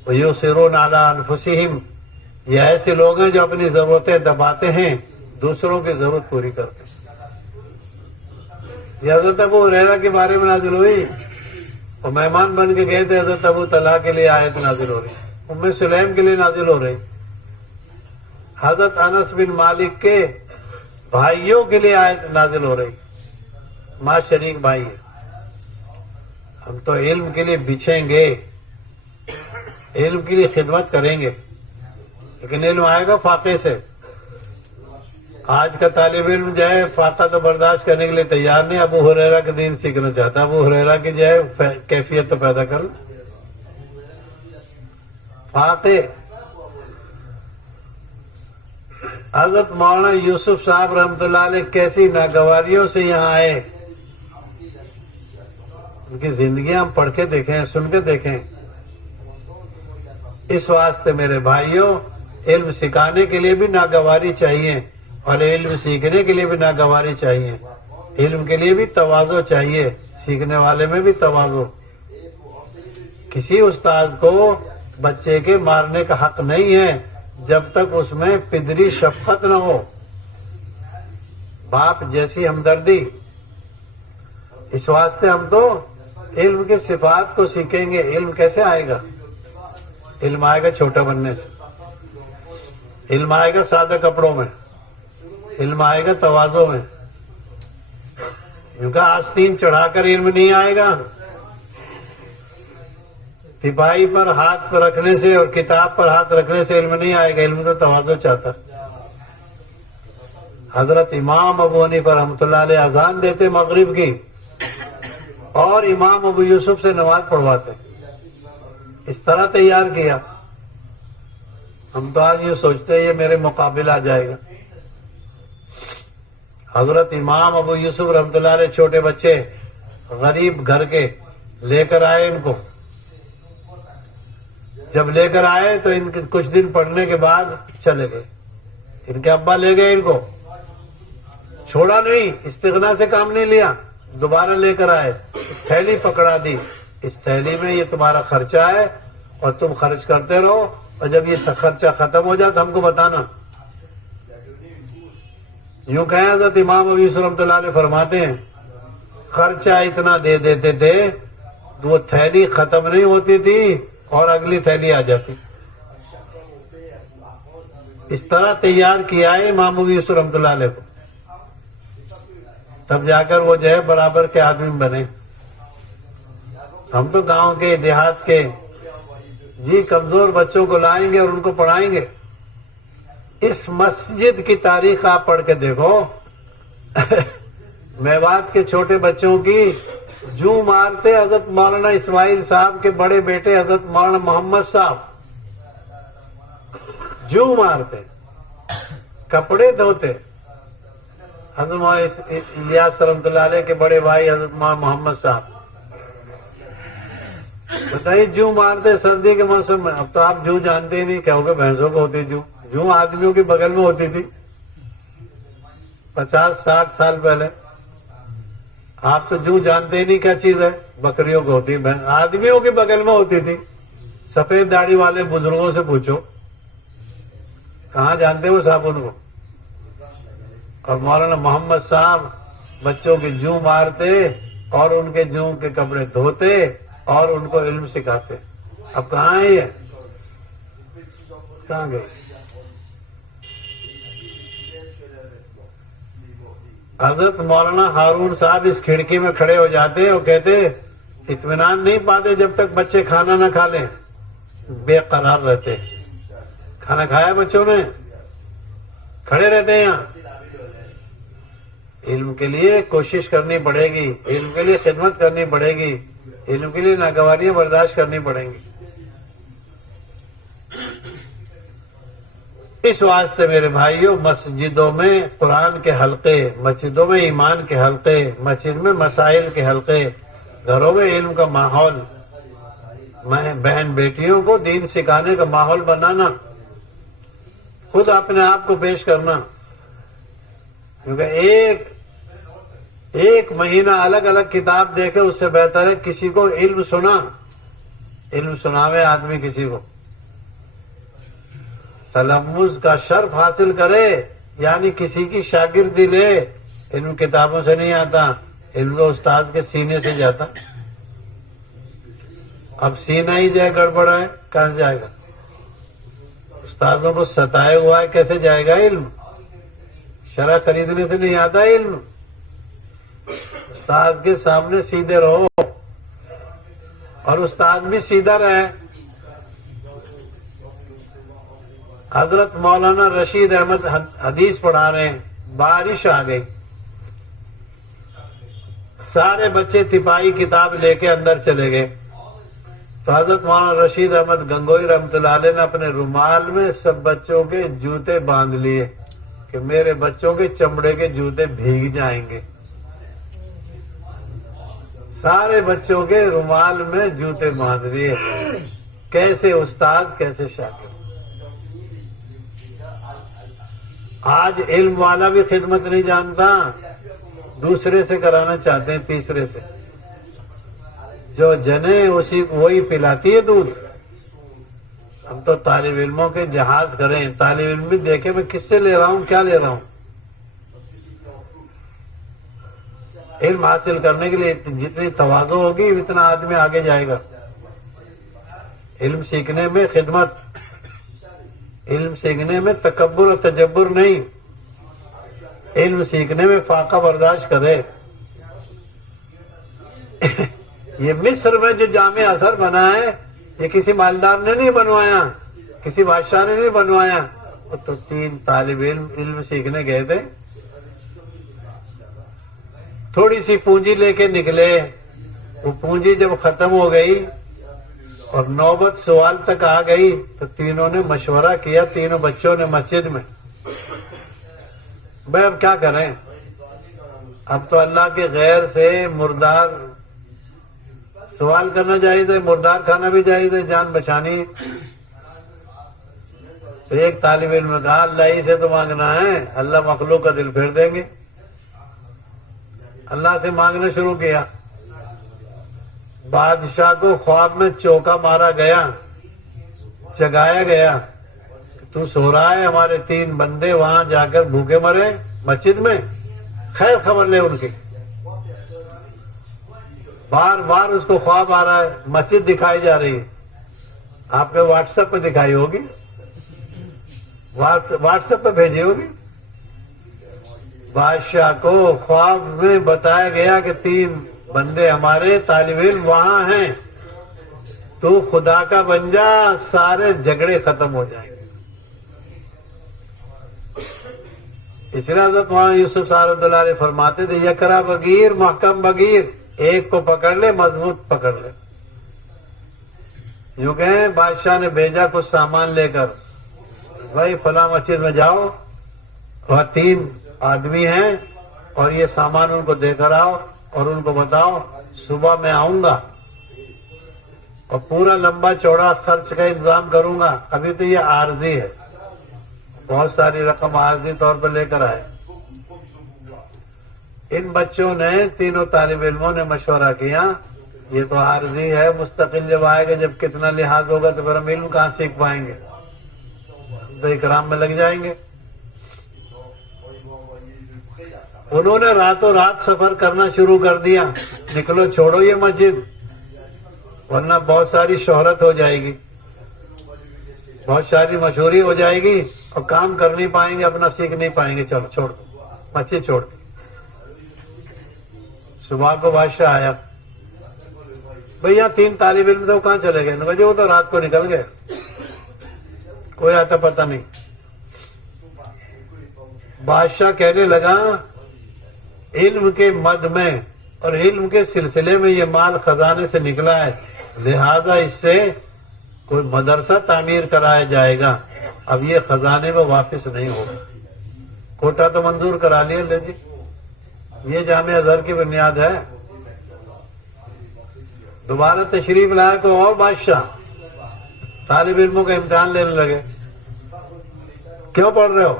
وَيُؤْثِرُونَ عَلَىٰ أَنفُسِهِمْ. یہ ایسے لوگ ہیں جو اپنی ضرورتیں دباتے ہیں, دوسروں کی ضرورت پوری کرتے ہیں. یہ حضرت ابو ہریرہ کے بارے میں نازل ہوئی. وہ مہمان بن کے گئے تھے, حضرت ابو طلحہ کے لیے آیت نازل ہو رہی, ام سلیم کے لیے نازل ہو رہی, حضرت انس بن مالک کے بھائیوں کے لیے آیت نازل ہو رہی. ماں شریک بھائی ہے. ہم تو علم کے لیے بچھیں گے, علم کے لیے خدمت کریں گے, لیکن علم آئے گا فاقے سے. آج کا طالب علم جو ہے فاقہ تو برداشت کرنے کے لیے تیار نہیں. ابو ہریرہ کے دین سیکھنا چاہتا, ابو ہریرہ کی جو ہے کیفیت تو پیدا کر. فاقے. حضرت مولانا یوسف صاحب رحمۃ اللہ علیہ کیسی ناگواریوں سے یہاں آئے, ان کی زندگیاں ہم پڑھ کے دیکھیں, سن کے دیکھیں. اس واسطے میرے بھائیوں علم سکھانے کے لیے بھی ناگواری چاہیے, اور علم سیکھنے کے لیے بھی ناگواری چاہیے. علم کے لیے بھی تواضع چاہیے, سیکھنے والے میں بھی تواضع. کسی استاد کو بچے کے مارنے کا حق نہیں ہے جب تک اس میں پدری شفقت نہ ہو, باپ جیسی ہمدردی. اس واسطے ہم تو علم کے صفات کو سیکھیں گے. علم کیسے آئے گا؟ علم آئے گا چھوٹا بننے سے, علم آئے گا سادہ کپڑوں میں, علم آئے گا تواضع میں. کیونکہ آستین چڑھا کر علم نہیں آئے گا. سپاہی پر ہاتھ پر رکھنے سے اور کتاب پر ہاتھ رکھنے سے علم نہیں آئے گا. علم تو تواضع چاہتا. حضرت امام ابو حنیفہ رحمۃ اللہ علیہ اذان دیتے مغرب کی اور امام ابو یوسف سے نماز پڑھواتے. اس طرح تیار کیا. ہم تو آج یہ سوچتے ہیں یہ میرے مقابل آ جائے گا. حضرت امام ابو یوسف رحمۃ اللہ علیہ چھوٹے بچے غریب گھر کے لے کر آئے ان کو. جب لے کر آئے تو ان کے کچھ دن پڑھنے کے بعد چلے گئے. ان کے ابا لے گئے ان کو, چھوڑا نہیں, استغنا سے کام نہیں لیا, دوبارہ لے کر آئے, تھیلی پکڑا دی. اس تھیلی میں یہ تمہارا خرچہ ہے اور تم خرچ کرتے رہو, اور جب یہ خرچہ ختم ہو جائے تو ہم کو بتانا. یوں کہیں حضرت امام ابو یوسف رحمۃ اللہ علیہ فرماتے ہیں خرچہ اتنا دے دیتے تھے تو وہ تھیلی ختم نہیں ہوتی تھی اور اگلی تھیلی آ جاتی. اس طرح تیار کیا ہے امام ابو یوسف رحمۃ اللہ علیہ کو, تب جا کر وہ جو ہے برابر کے آدمی بنے. ہم تو گاؤں کے دیہات کے جی کمزور بچوں کو لائیں گے اور ان کو پڑھائیں گے. اس مسجد کی تاریخ آپ پڑھ کے دیکھو. میوات کے چھوٹے بچوں کی جو مارتے حضرت مولانا اسماعیل صاحب کے بڑے بیٹے حضرت مولانا محمد صاحب, جو مارتے, کپڑے دھوتے. حضرت مولانا الیاس رحمۃ اللہ علیہ کے بڑے بھائی حضرت مولانا محمد صاحب, بتائیے جو مارتے سردی کے موسم میں. اب تو آپ جو جانتے ہی نہیں, کہو گے بھینسوں کو ہوتی جو آدمیوں کے بغل میں ہوتی تھی 50-60 سال پہلے. آپ تو جو جانتے ہی نہیں کیا چیز ہے. بکریوں کو ہوتی, آدمیوں کے بغل میں ہوتی تھی. سفید داڑھی والے بزرگوں سے پوچھو کہاں جانتے وہ صابن کو. اور مولانا محمد صاحب بچوں کے جو مارتے اور ان کے جو کے کپڑے دھوتے اور ان کو علم سکھاتے. اب کہاں ہے یہ, کہاں گئے؟ حضرت مولانا ہارون صاحب اس کھڑکی میں کھڑے ہو جاتے اور کہتے اطمینان نہیں پاتے جب تک بچے کھانا نہ کھا لیں, بے قرار رہتے. کھانا کھایا بچوں نے, کھڑے رہتے ہیں یہاں. علم کے لیے کوشش کرنی پڑے گی, علم کے لیے خدمت کرنی پڑے گی, علم کے لیے ناگواریاں برداشت کرنی پڑیں گی. اس واسطے میرے بھائیوں مسجدوں میں قرآن کے حلقے, مسجدوں میں ایمان کے حلقے, مسجد میں مسائل کے حلقے, گھروں میں علم کا ماحول, بہن بیٹیوں کو دین سکھانے کا ماحول بنانا, خود اپنے آپ کو پیش کرنا. کیونکہ ایک مہینہ الگ الگ کتاب دیکھے اس سے بہتر ہے کسی کو علم سناوے آدمی کسی کو. تلمذ کا شرف حاصل کرے, یعنی کسی کی شاگردی لے. علم کتابوں سے نہیں آتا, علم تو استاد کے سینے سے جاتا. اب سینہ ہی جائے گڑبڑ ہے, کہاں سے جائے گا؟ استادوں کو ستائے ہوا ہے, کیسے جائے گا علم؟ شرح خریدنے سے نہیں آتا علم. استاد کے سامنے سیدھے رہو اور استاد بھی سیدھا رہے. حضرت مولانا رشید احمد حدیث پڑھا رہے ہیں, بارش آ گئی, سارے بچے تپائی کتاب لے کے اندر چلے گئے. تو حضرت مولانا رشید احمد گنگوئی رحمۃ اللہ علیہ نے اپنے رومال میں سب بچوں کے جوتے باندھ لیے کہ میرے بچوں کے چمڑے کے جوتے بھیگ جائیں گے. سارے بچوں کے رومال میں جوتے باندھ لیے. کیسے استاد, کیسے شاگرد. آج علم والا بھی خدمت نہیں جانتا, دوسرے سے کرانا چاہتے ہیں, تیسرے سے. جو جنے وہی پلاتی ہے دودھ. ہم تو طالب علموں کے جہاز کریں, طالب علم بھی دیکھے میں کس سے لے رہا ہوں, کیا لے رہا ہوں. علم حاصل کرنے کے لیے جتنی تواضع ہوگی اتنا آدمی آگے جائے گا. علم سیکھنے میں خدمت, علم سیکھنے میں تکبر اور تجبر نہیں, علم سیکھنے میں فاقہ برداشت کرے. یہ مصر میں جو جامع اثر بنا ہے یہ کسی مالدار نے نہیں بنوایا, کسی بادشاہ نے نہیں بنوایا. تو 3 طالب علم سیکھنے گئے تھے تھوڑی سی پونجی لے کے نکلے. وہ پونجی جب ختم ہو گئی اور نوبت سوال تک آ گئی تو تینوں نے مشورہ کیا، تینوں بچوں نے مسجد میں، بھائی اب کیا کریں؟ اب تو اللہ کے غیر سے مردار سوال کرنا جائز ہے، مردار کھانا بھی جائز ہے، جان بچانی. تو ایک طالب علم نے کہا اللہ ہی سے تو مانگنا ہے، اللہ مخلوق کا دل پھیر دیں گے. اللہ سے مانگنا شروع کیا. بادشاہ کو خواب میں چوکا مارا گیا، جگایا گیا، تو سو رہا ہے، ہمارے 3 بندے وہاں جا کر بھوکے مرے مسجد میں، خیر خبر لے ان کی. بار بار اس کو خواب آ رہا ہے، مسجد دکھائی جا رہی ہے. آپ نے واٹس ایپ پہ دکھائی ہوگی، واٹس ایپ پہ بھیجی ہوگی. بادشاہ کو خواب میں بتایا گیا کہ 3 بندے ہمارے طالب علم وہاں ہیں، تو خدا کا بن جا، سارے جھگڑے ختم ہو جائیں گے. اس لیے حضرت مولانا یوسف صاحب رحمۃ اللہ علیہ فرماتے تھے یکرا بغیر محکم بغیر، ایک کو پکڑ لے مضبوط پکڑ لے. یوں کہیں بادشاہ نے بھیجا کچھ سامان لے کر، بھائی فلاں مسجد میں جاؤ، وہاں 3 آدمی ہیں اور یہ سامان ان کو دے کر آؤ اور ان کو بتاؤ صبح میں آؤں گا اور پورا لمبا چوڑا خرچ کا انتظام کروں گا. ابھی تو یہ عارضی ہے، بہت ساری رقم عارضی طور پر لے کر آئے. ان بچوں نے، تینوں طالب علموں نے مشورہ کیا یہ تو عارضی ہے، مستقل جب آئے گا، جب کتنا لحاظ ہوگا تو پھر ہم علم کہاں سیکھ پائیں گے، تو اکرام میں لگ جائیں گے. انہوں نے راتوں رات سفر کرنا شروع کر دیا، نکلو چھوڑو یہ مسجد ورنہ بہت ساری شہرت ہو جائے گی، بہت ساری مشہوری ہو جائے گی اور کام کر نہیں پائیں گے، اپنا سیکھ نہیں پائیں گے، چلو چھوڑ دو، مسجد چھوڑ دو. صبح کو بادشاہ آیا، بھئی یہاں 3 طالب علم تو کہاں چلے گئے؟ وہ تو رات کو نکل گئے، کوئی آتا پتہ نہیں. بادشاہ کہنے لگا علم کے مد میں اور علم کے سلسلے میں یہ مال خزانے سے نکلا ہے، لہذا اس سے کوئی مدرسہ تعمیر کرایا جائے گا، اب یہ خزانے میں واپس نہیں ہوگا. کوٹا تو منظور کرا لیا، لے جی یہ جامع ازہر کی بنیاد ہے. دوبارہ تشریف لایا تو اور بادشاہ طالب علموں کا امتحان لینے لگے، کیوں پڑھ رہے ہو؟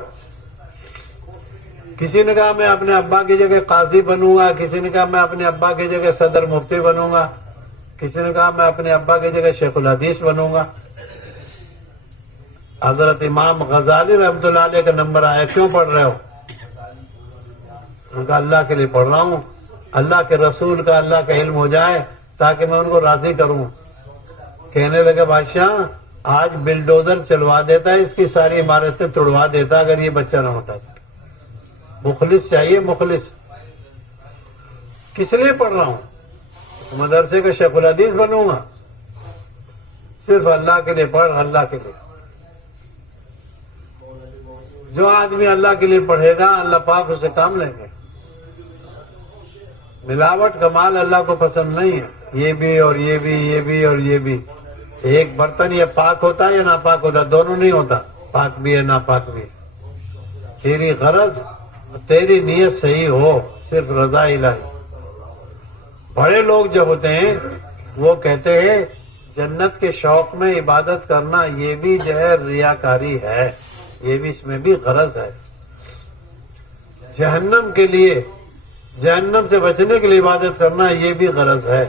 کسی نے کہا میں اپنے ابا کی جگہ قاضی بنوں گا، کسی نے کہا میں اپنے ابا کی جگہ صدر مفتی بنوں گا، کسی نے کہا میں اپنے ابا کی جگہ شیخ الحدیث بنوں گا. حضرت امام غزالی رحمۃ اللہ علیہ کا نمبر آیا، کیوں پڑھ رہے ہو؟ ان کا اللہ کے لیے پڑھ رہا ہوں، اللہ کے رسول کا، اللہ کا علم ہو جائے تاکہ میں ان کو راضی کروں. کہنے لگے بادشاہ آج بلڈوزر چلوا دیتا ہے، اس کی ساری عمارتیں توڑوا دیتا اگر یہ بچہ نہ ہوتا. مخلص چاہیے، مخلص. کس لیے پڑھ رہا ہوں؟ مدرسے کا شیخ الحدیث بنوں گا، صرف اللہ کے لیے پڑھ، اللہ کے لیے. جو آدمی اللہ کے لیے پڑھے گا اللہ پاک اسے کام لیں گے. ملاوٹ کا مال اللہ کو پسند نہیں ہے، یہ بھی اور یہ بھی، یہ بھی اور یہ بھی. ایک برتن یہ پاک ہوتا ہے یا ناپاک ہوتا ہے؟ دونوں نہیں ہوتا، پاک بھی ہے ناپاک بھی. تیری غرض، تیری نیت صحیح ہو، صرف رضا الہی. بڑے لوگ جو ہوتے ہیں وہ کہتے ہیں جنت کے شوق میں عبادت کرنا یہ بھی جو ہے ریاکاری ہے، یہ بھی اس میں بھی غرض ہے. جہنم کے لیے، جہنم سے بچنے کے لیے عبادت کرنا یہ بھی غرض ہے.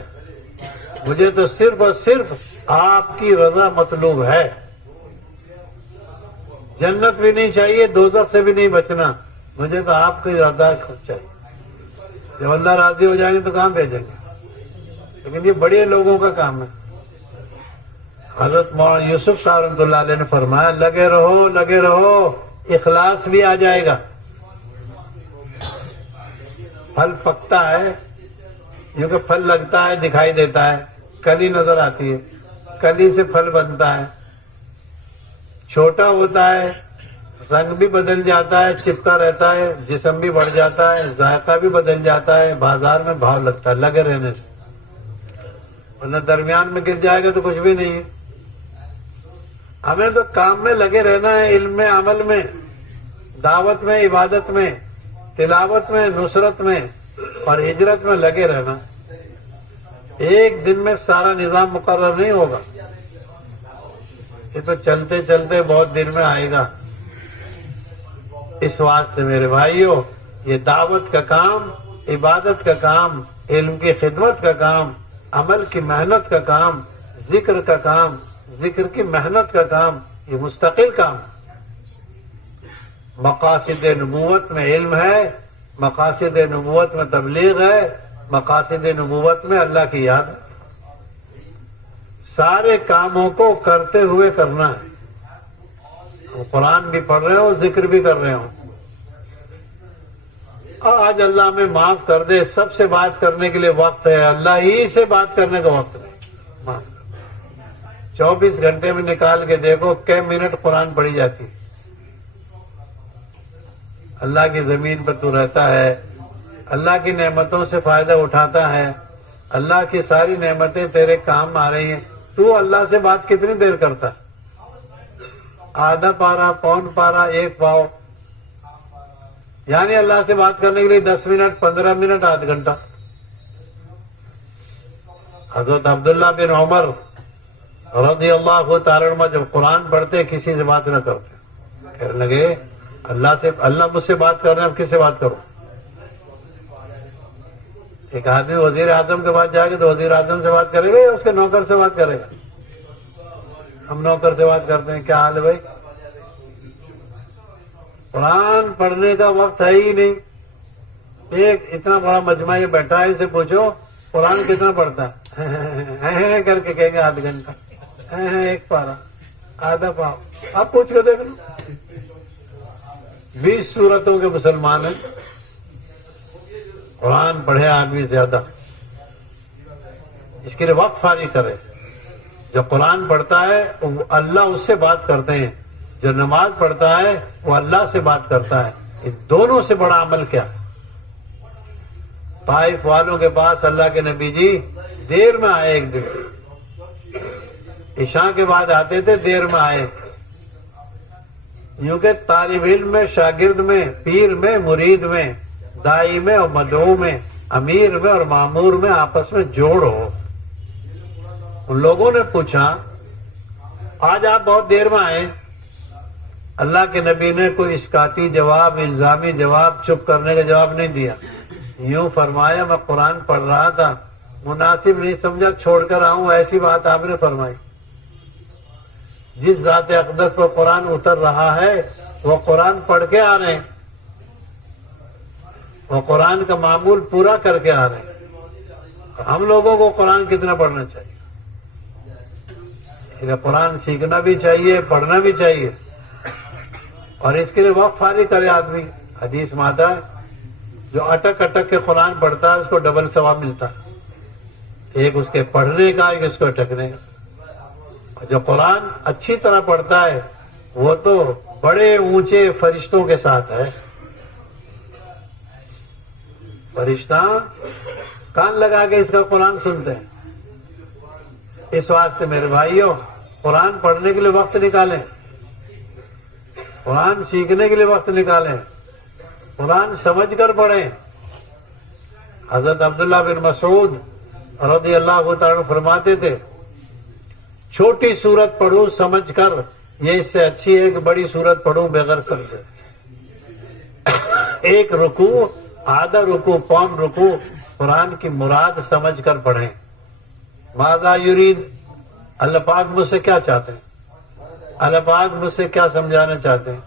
مجھے تو صرف اور صرف آپ کی رضا مطلوب ہے. جنت بھی نہیں چاہیے، دوزخ سے بھی نہیں بچنا، مجھے تو آپ کی رضا چاہیے. جب اللہ راضی ہو جائیں گے تو کہاں بھیجیں گے؟ لیکن یہ بڑے لوگوں کا کام ہے. حضرت مولانا یوسف صاحب رحمۃ اللہ علیہ نے فرمایا لگے رہو، لگے رہو، اخلاص بھی آ جائے گا. پھل پکتا ہے، کیونکہ پھل لگتا ہے، دکھائی دیتا ہے، کلی نظر آتی ہے، کلی سے پھل بنتا ہے. چھوٹا ہوتا ہے، رنگ بھی بدل جاتا ہے، چپتا رہتا ہے، جسم بھی بڑھ جاتا ہے، ذائقہ بھی بدل جاتا ہے، بازار میں بھاؤ لگتا ہے لگے رہنے سے، ورنہ درمیان میں گر جائے گا تو کچھ بھی نہیں ہے۔ ہمیں تو کام میں لگے رہنا ہے، علم میں، عمل میں، دعوت میں، عبادت میں، تلاوت میں، نصرت میں اور ہجرت میں لگے رہنا۔ ایک دن میں سارا نظام مقرر نہیں ہوگا، یہ تو چلتے چلتے بہت دن میں آئے گا۔ اس واسطے میرے بھائیوں، یہ دعوت کا کام، عبادت کا کام، علم کی خدمت کا کام، عمل کی محنت کا کام، ذکر کا کام، ذکر کی محنت کا کام، یہ مستقل کام۔ مقاصد نبوت میں علم ہے، مقاصد نبوت میں تبلیغ ہے، مقاصد نبوت میں اللہ کی یاد ہے۔ سارے کاموں کو کرتے ہوئے کرنا ہے۔ قرآن بھی پڑھ رہے ہو، ذکر بھی کر رہے ہو، آج اللہ ہمیں معاف کر دے، سب سے بات کرنے کے لیے وقت ہے، اللہ ہی سے بات کرنے کا وقت نہیں۔ 24 گھنٹے میں نکال کے دیکھو کئی منٹ قرآن پڑھی جاتی ہے۔ اللہ کی زمین پر تو رہتا ہے، اللہ کی نعمتوں سے فائدہ اٹھاتا ہے، اللہ کی ساری نعمتیں تیرے کام آ رہی ہیں، تو اللہ سے بات کتنی دیر کرتا ہے؟ آدھا پارا، پون پارا، 1 پاؤ، یعنی اللہ سے بات کرنے کے لیے 10 منٹ، 15 منٹ، آدھ گھنٹہ۔ حضرت عبداللہ بن عمر رضی اللہ تعالیٰ عنہ جب قرآن پڑھتے کسی سے بات نہ کرتے، کہنے لگے اللہ مجھ سے بات کر رہے ہیں، اب کس سے بات کروں؟ ایک آدمی وزیر اعظم کے پاس جائے گا تو وزیر اعظم سے بات کرے گا یا اس کے نوکر سے بات کرے گا؟ ہم نوکر سے بات کرتے ہیں، کیا حال ہے بھائی؟ قرآن پڑھنے کا وقت ہے ہی نہیں۔ ایک اتنا بڑا مجمع یہ بیٹھا ہے، اسے پوچھو قرآن کتنا پڑھتا ہے کر کے کہیں گے آدھ گھنٹہ، 1 پارا، آدھا پاؤ۔ آپ پوچھ کے دیکھ لو، 20 سورتوں کے مسلمان ہیں، قرآن پڑھے آدمی زیادہ۔ اس کے لیے وقت فارغ کرے۔ جو قرآن پڑھتا ہے وہ اللہ اس سے بات کرتے ہیں، جو نماز پڑھتا ہے وہ اللہ سے بات کرتا ہے۔ ان دونوں سے بڑا عمل کیا؟ طائف والوں کے پاس اللہ کے نبی جی دیر میں آئے، ایک دن عشاء کے بعد آتے تھے، دیر میں آئے۔ یوں کہ طالب علم میں، شاگرد میں، پیر میں، مرید میں، دائی میں اور مدعو میں، امیر میں اور مامور میں آپس میں جوڑ ہو۔ ان لوگوں نے پوچھا آج آپ بہت دیر میں آئے؟ اللہ کے نبی نے کوئی اسکاتی جواب، الزامی جواب، چپ کرنے کا جواب نہیں دیا، یوں فرمایا میں قرآن پڑھ رہا تھا، مناسب نہیں سمجھا چھوڑ کر آؤں، ایسی بات آپ نے فرمائی۔ جس ذات اقدس پر قرآن اتر رہا ہے وہ قرآن پڑھ کے آ رہے ہیں، وہ قرآن کا معمول پورا کر کے آ رہے ہیں۔ ہم لوگوں کو قرآن کتنا پڑھنا چاہیے؟ قرآن سیکھنا بھی چاہیے، پڑھنا بھی چاہیے، اور اس کے لیے وقت فارغ کرے آدمی۔ حدیث میں آتا ہے جو اٹک اٹک کے قرآن پڑھتا ہے اس کو ڈبل ثواب ملتا ہے، ایک اس کے پڑھنے کا، ایک اس کو اٹکنے کا۔ اور جو قرآن اچھی طرح پڑھتا ہے وہ تو بڑے اونچے فرشتوں کے ساتھ ہے۔ فرشتہ کان لگا کے اس کا قرآن سنتے ہیں۔ اس واسطے میرے بھائیوں، قرآن پڑھنے کے لیے وقت نکالیں، قرآن سیکھنے کے لیے وقت نکالیں، قرآن سمجھ کر پڑھیں۔ حضرت عبداللہ بن مسعود رضی اللہ تعالیٰ فرماتے تھے چھوٹی سورت پڑھوں سمجھ کر، یہ اس سے اچھی ہے کہ بڑی سورت پڑھوں بغیر سمجھے۔ ایک رکوع، آدھا رکوع، پون رکوع قرآن کی مراد سمجھ کر پڑھیں۔ ماذا یرید، اللہ پاک مجھ سے کیا چاہتے ہیں، اللہ پاک مجھ سے کیا سمجھانا چاہتے ہیں۔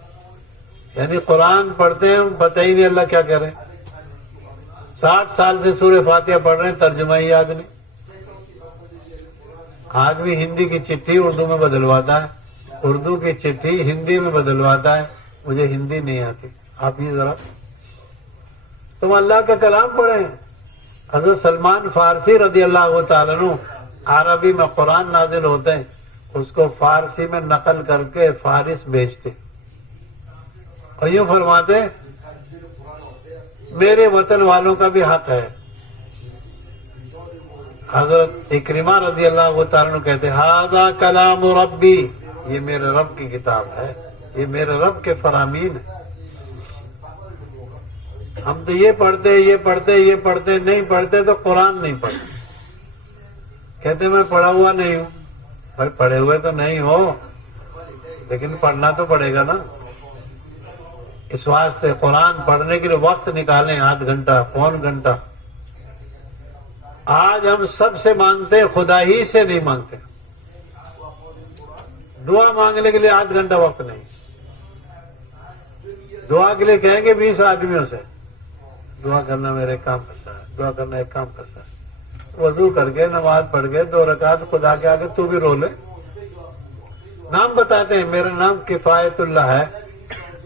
یعنی قرآن پڑھتے ہیں پتہ ہی نہیں اللہ کیا کہہ رہے ہیں۔ 60 سال سے سورہ فاتحہ پڑھ رہے ہیں، ترجمہ ہی یاد نہیں۔ آدمی ہندی کی چٹھی اردو میں بدلواتا ہے، اردو کی چٹھی ہندی میں بدلواتا ہے، مجھے ہندی نہیں آتی۔ آپ یہ ذرا تم اللہ کا کلام پڑھیں۔ حضرت سلمان فارسی رضی اللہ تعالیٰ عنہ عربی میں قرآن نازل ہوتے ہیں، اس کو فارسی میں نقل کر کے فارس بھیجتے، اور یوں فرماتے میرے وطن والوں کا بھی حق ہے. حضرت اکرمہ رضی اللہ تعالیٰ عنہ کہتے ھذا کلام ربی، یہ میرے رب کی کتاب ہے، یہ میرے رب کے فرامین ہے. ہم تو یہ پڑھتے نہیں پڑھتے تو قرآن نہیں پڑھتے. کہتے میں پڑھا ہوا نہیں ہوں. بھائی پڑھے ہوئے تو نہیں ہو، لیکن پڑھنا تو پڑے گا نا. اس واسطے قرآن پڑھنے کے لیے وقت نکالیں، آدھ گھنٹہ پون گھنٹہ. آج ہم سب سے مانگتے، خدا ہی سے نہیں مانگتے. دعا مانگنے کے لیے آدھ گھنٹہ وقت نہیں. دعا کے لیے کہیں گے 20 آدمیوں سے دعا کرنا میرے کام کرتا ہے، دعا کرنا ایک کام کرتا ہے. وضو کر کے نماز پڑھ کے 2 رکعت خدا کے آگے تو بھی رو لے. نام بتاتے ہیں میرا نام کفایت اللہ ہے.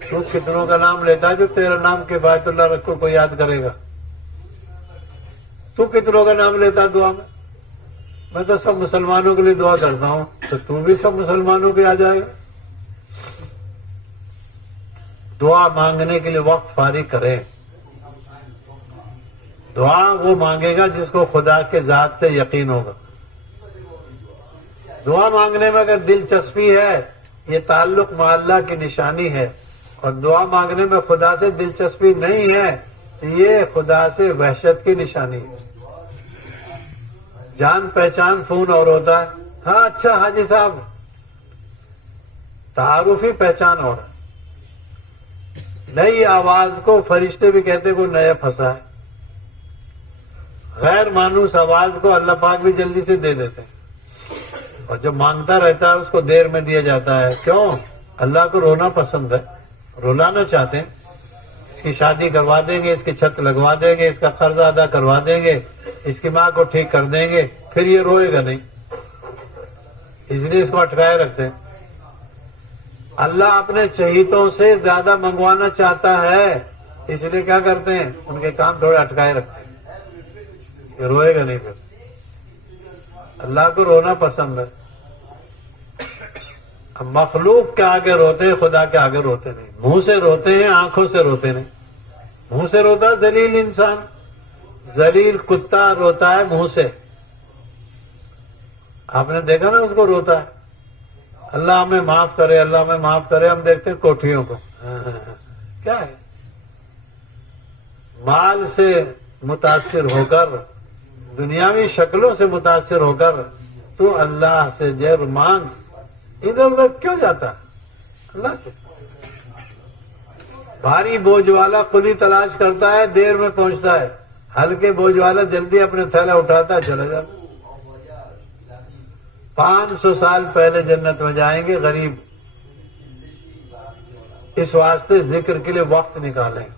تو کتنوں کا نام لیتا ہے جو تیرا نام کفایت اللہ رکھو کو یاد کرے گا؟ تو کتنوں کا نام لیتا ہے دعا میں؟ میں تو سب مسلمانوں کے لیے دعا کرتا ہوں، تو بھی سب مسلمانوں کے آ جائے گا. دعا مانگنے کے لیے وقت فارغ کریں. دعا وہ مانگے گا جس کو خدا کے ذات سے یقین ہوگا. دعا مانگنے میں اگر دلچسپی ہے، یہ تعلق مع اللہ کی نشانی ہے. اور دعا مانگنے میں خدا سے دلچسپی نہیں ہے، یہ خدا سے وحشت کی نشانی ہے. جان پہچان فون اور ہوتا ہے، ہاں اچھا حاجی صاحب، تعارفی پہچان اور نئی آواز کو فرشتے بھی کہتے کوئی نیا پھنسا ہے. غیر مانوس آواز کو اللہ پاک بھی جلدی سے دے دیتے ہیں، اور جو مانگتا رہتا ہے اس کو دیر میں دیا جاتا ہے. کیوں؟ اللہ کو رونا پسند ہے، رولانا چاہتے ہیں. اس کی شادی کروا دیں گے، اس کی چھت لگوا دیں گے، اس کا قرض ادا کروا دیں گے، اس کی ماں کو ٹھیک کر دیں گے، پھر یہ روئے گا نہیں، اس لیے اس کو اٹکائے رکھتے ہیں. اللہ اپنے چہیتوں سے زیادہ منگوانا چاہتا ہے، اس لیے کیا کرتے ہیں؟ ان کے کام تھوڑے اٹکائے رکھتے ہیں، یہ روئے گا نہیں. پھر اللہ کو رونا پسند ہے. اب مخلوق کے آگے روتے ہیں، خدا کے آگے روتے نہیں. منہ سے روتے ہیں، آنکھوں سے روتے نہیں. منہ سے روتا ہے ذلیل انسان، ذلیل کتا روتا ہے منہ سے. آپ نے دیکھا نا اس کو روتا ہے، اللہ ہمیں معاف کرے، اللہ ہمیں معاف کرے. ہم دیکھتے ہیں کوٹھیوں کو، کیا ہے؟ مال سے متاثر ہو کر، دنیاوی شکلوں سے متاثر ہو کر تو اللہ سے جیر مانگ. ادھر ادھر کیوں جاتا ہے؟ اللہ سے. بھاری بوجھ والا خود ہی تلاش کرتا ہے، دیر میں پہنچتا ہے. ہلکے بوجھ والا جلدی اپنے تھیلا اٹھاتا ہے، چلا جاتا. 500 سال پہلے جنت میں جائیں گے غریب. اس واسطے ذکر کے لیے وقت نکالیں،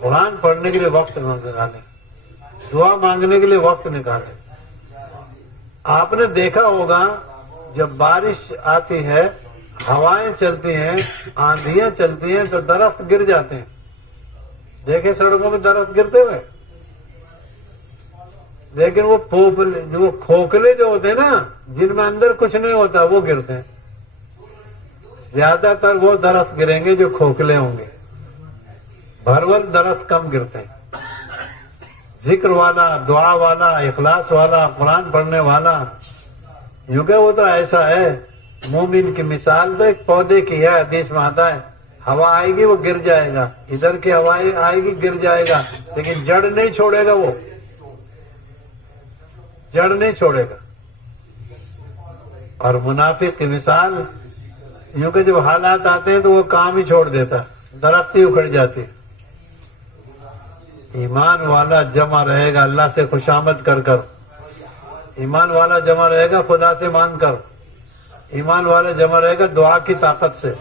قرآن پڑھنے کے لیے وقت نکالیں، دعا مانگنے کے لیے وقت نکالیں. آپ نے دیکھا ہوگا جب بارش آتی ہے، ہوائیں چلتی ہیں، آندھیاں چلتی ہیں تو درخت گر جاتے ہیں. دیکھیں سڑکوں میں درخت گرتے ہوئے، لیکن وہ کھوکھلے جو ہوتے ہیں نا، جن میں اندر کچھ نہیں ہوتا، وہ گرتے ہیں. زیادہ تر وہ درخت گریں گے جو کھوکھلے ہوں گے. بھرول درخت کم گرتے ہیں. ذکر والا، دعا والا، اخلاص والا، قرآن پڑھنے والا، یوں کہ وہ تو ایسا ہے. مومن کی مثال تو ایک پودے کی ہے. حدیث میں آتا ہے ہوا آئے گی وہ گر جائے گا، ادھر کی ہوا آئے گی گر جائے گا، لیکن جڑ نہیں چھوڑے گا. وہ جڑ نہیں چھوڑے گا. اور منافق کی مثال یوں کہ جب حالات آتے ہیں تو وہ کام ہی چھوڑ دیتا، درخت ہی اکھڑ جاتی. ایمان والا جمع رہے گا اللہ سے خوشامد کر کر. ایمان والا جمع رہے گا خدا سے مانگ کر. ایمان والا جمع رہے گا دعا کی طاقت سے،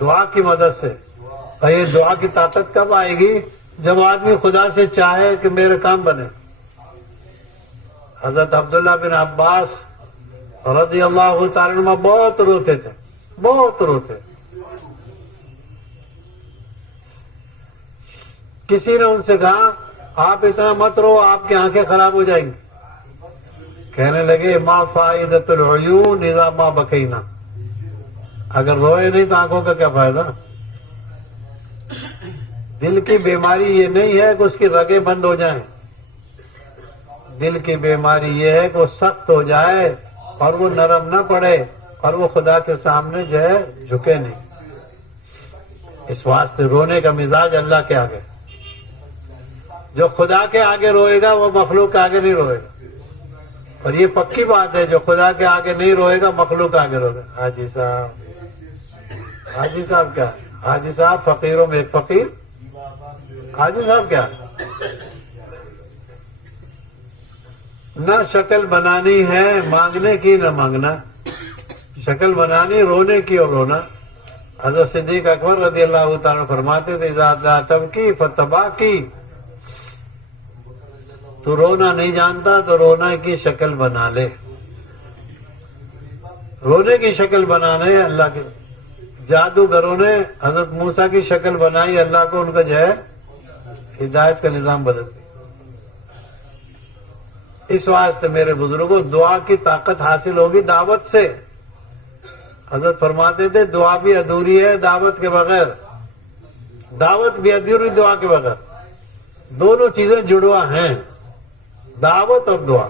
دعا کی مدد سے. اور یہ دعا کی طاقت کب آئے گی؟ جب آدمی خدا سے چاہے کہ میرے کام بنے. حضرت عبداللہ بن عباس رضی اللہ تعالی عنہ بہت روتے تھے، بہت روتے. کسی نے ان سے کہا آپ اتنا مت رو، آپ کی آنکھیں خراب ہو جائیں گی. کہنے لگے ما فائدۃ العیون اذا ما بکینا، اگر روئے نہیں تو آنکھوں کا کیا فائدہ. دل کی بیماری یہ نہیں ہے کہ اس کی رگیں بند ہو جائیں، دل کی بیماری یہ ہے کہ وہ سخت ہو جائے اور وہ نرم نہ پڑے اور وہ خدا کے سامنے جو ہے جھکے نہیں۔ اس واسطے رونے کا مزاج اللہ کے آگے، جو خدا کے آگے روئے گا وہ مخلوق کے آگے نہیں روئے گا، اور یہ پکی بات ہے، جو خدا کے آگے نہیں روئے گا مخلوق کے آگے روئے گا۔ حاجی صاحب، حاجی صاحب کیا ہے؟ حاجی صاحب فقیروں میں ایک فقیر، حاجی صاحب کیا ہے؟ نہ شکل بنانی ہے مانگنے کی نہ مانگنا، شکل بنانی رونے کی اور رونا۔ حضرت صدیق اکبر رضی اللہ تعالیٰ فرماتے تھے اذا لا تبکی فتباکی، تو رونا نہیں جانتا تو رونا کی شکل بنا لے، رونے کی شکل بنانے اللہ کے جادوگروں نے حضرت موسیٰ کی شکل بنائی، اللہ کو ان کا جو ہے ہدایت کا نظام بدل دیا۔ اس واسطے میرے بزرگوں دعا کی طاقت حاصل ہوگی دعوت سے۔ حضرت فرماتے تھے دعا بھی ادھوری ہے دعوت کے بغیر، دعوت بھی ادھوری دعا کے بغیر، دونوں چیزیں جڑوا ہیں، دعوت اور دعا،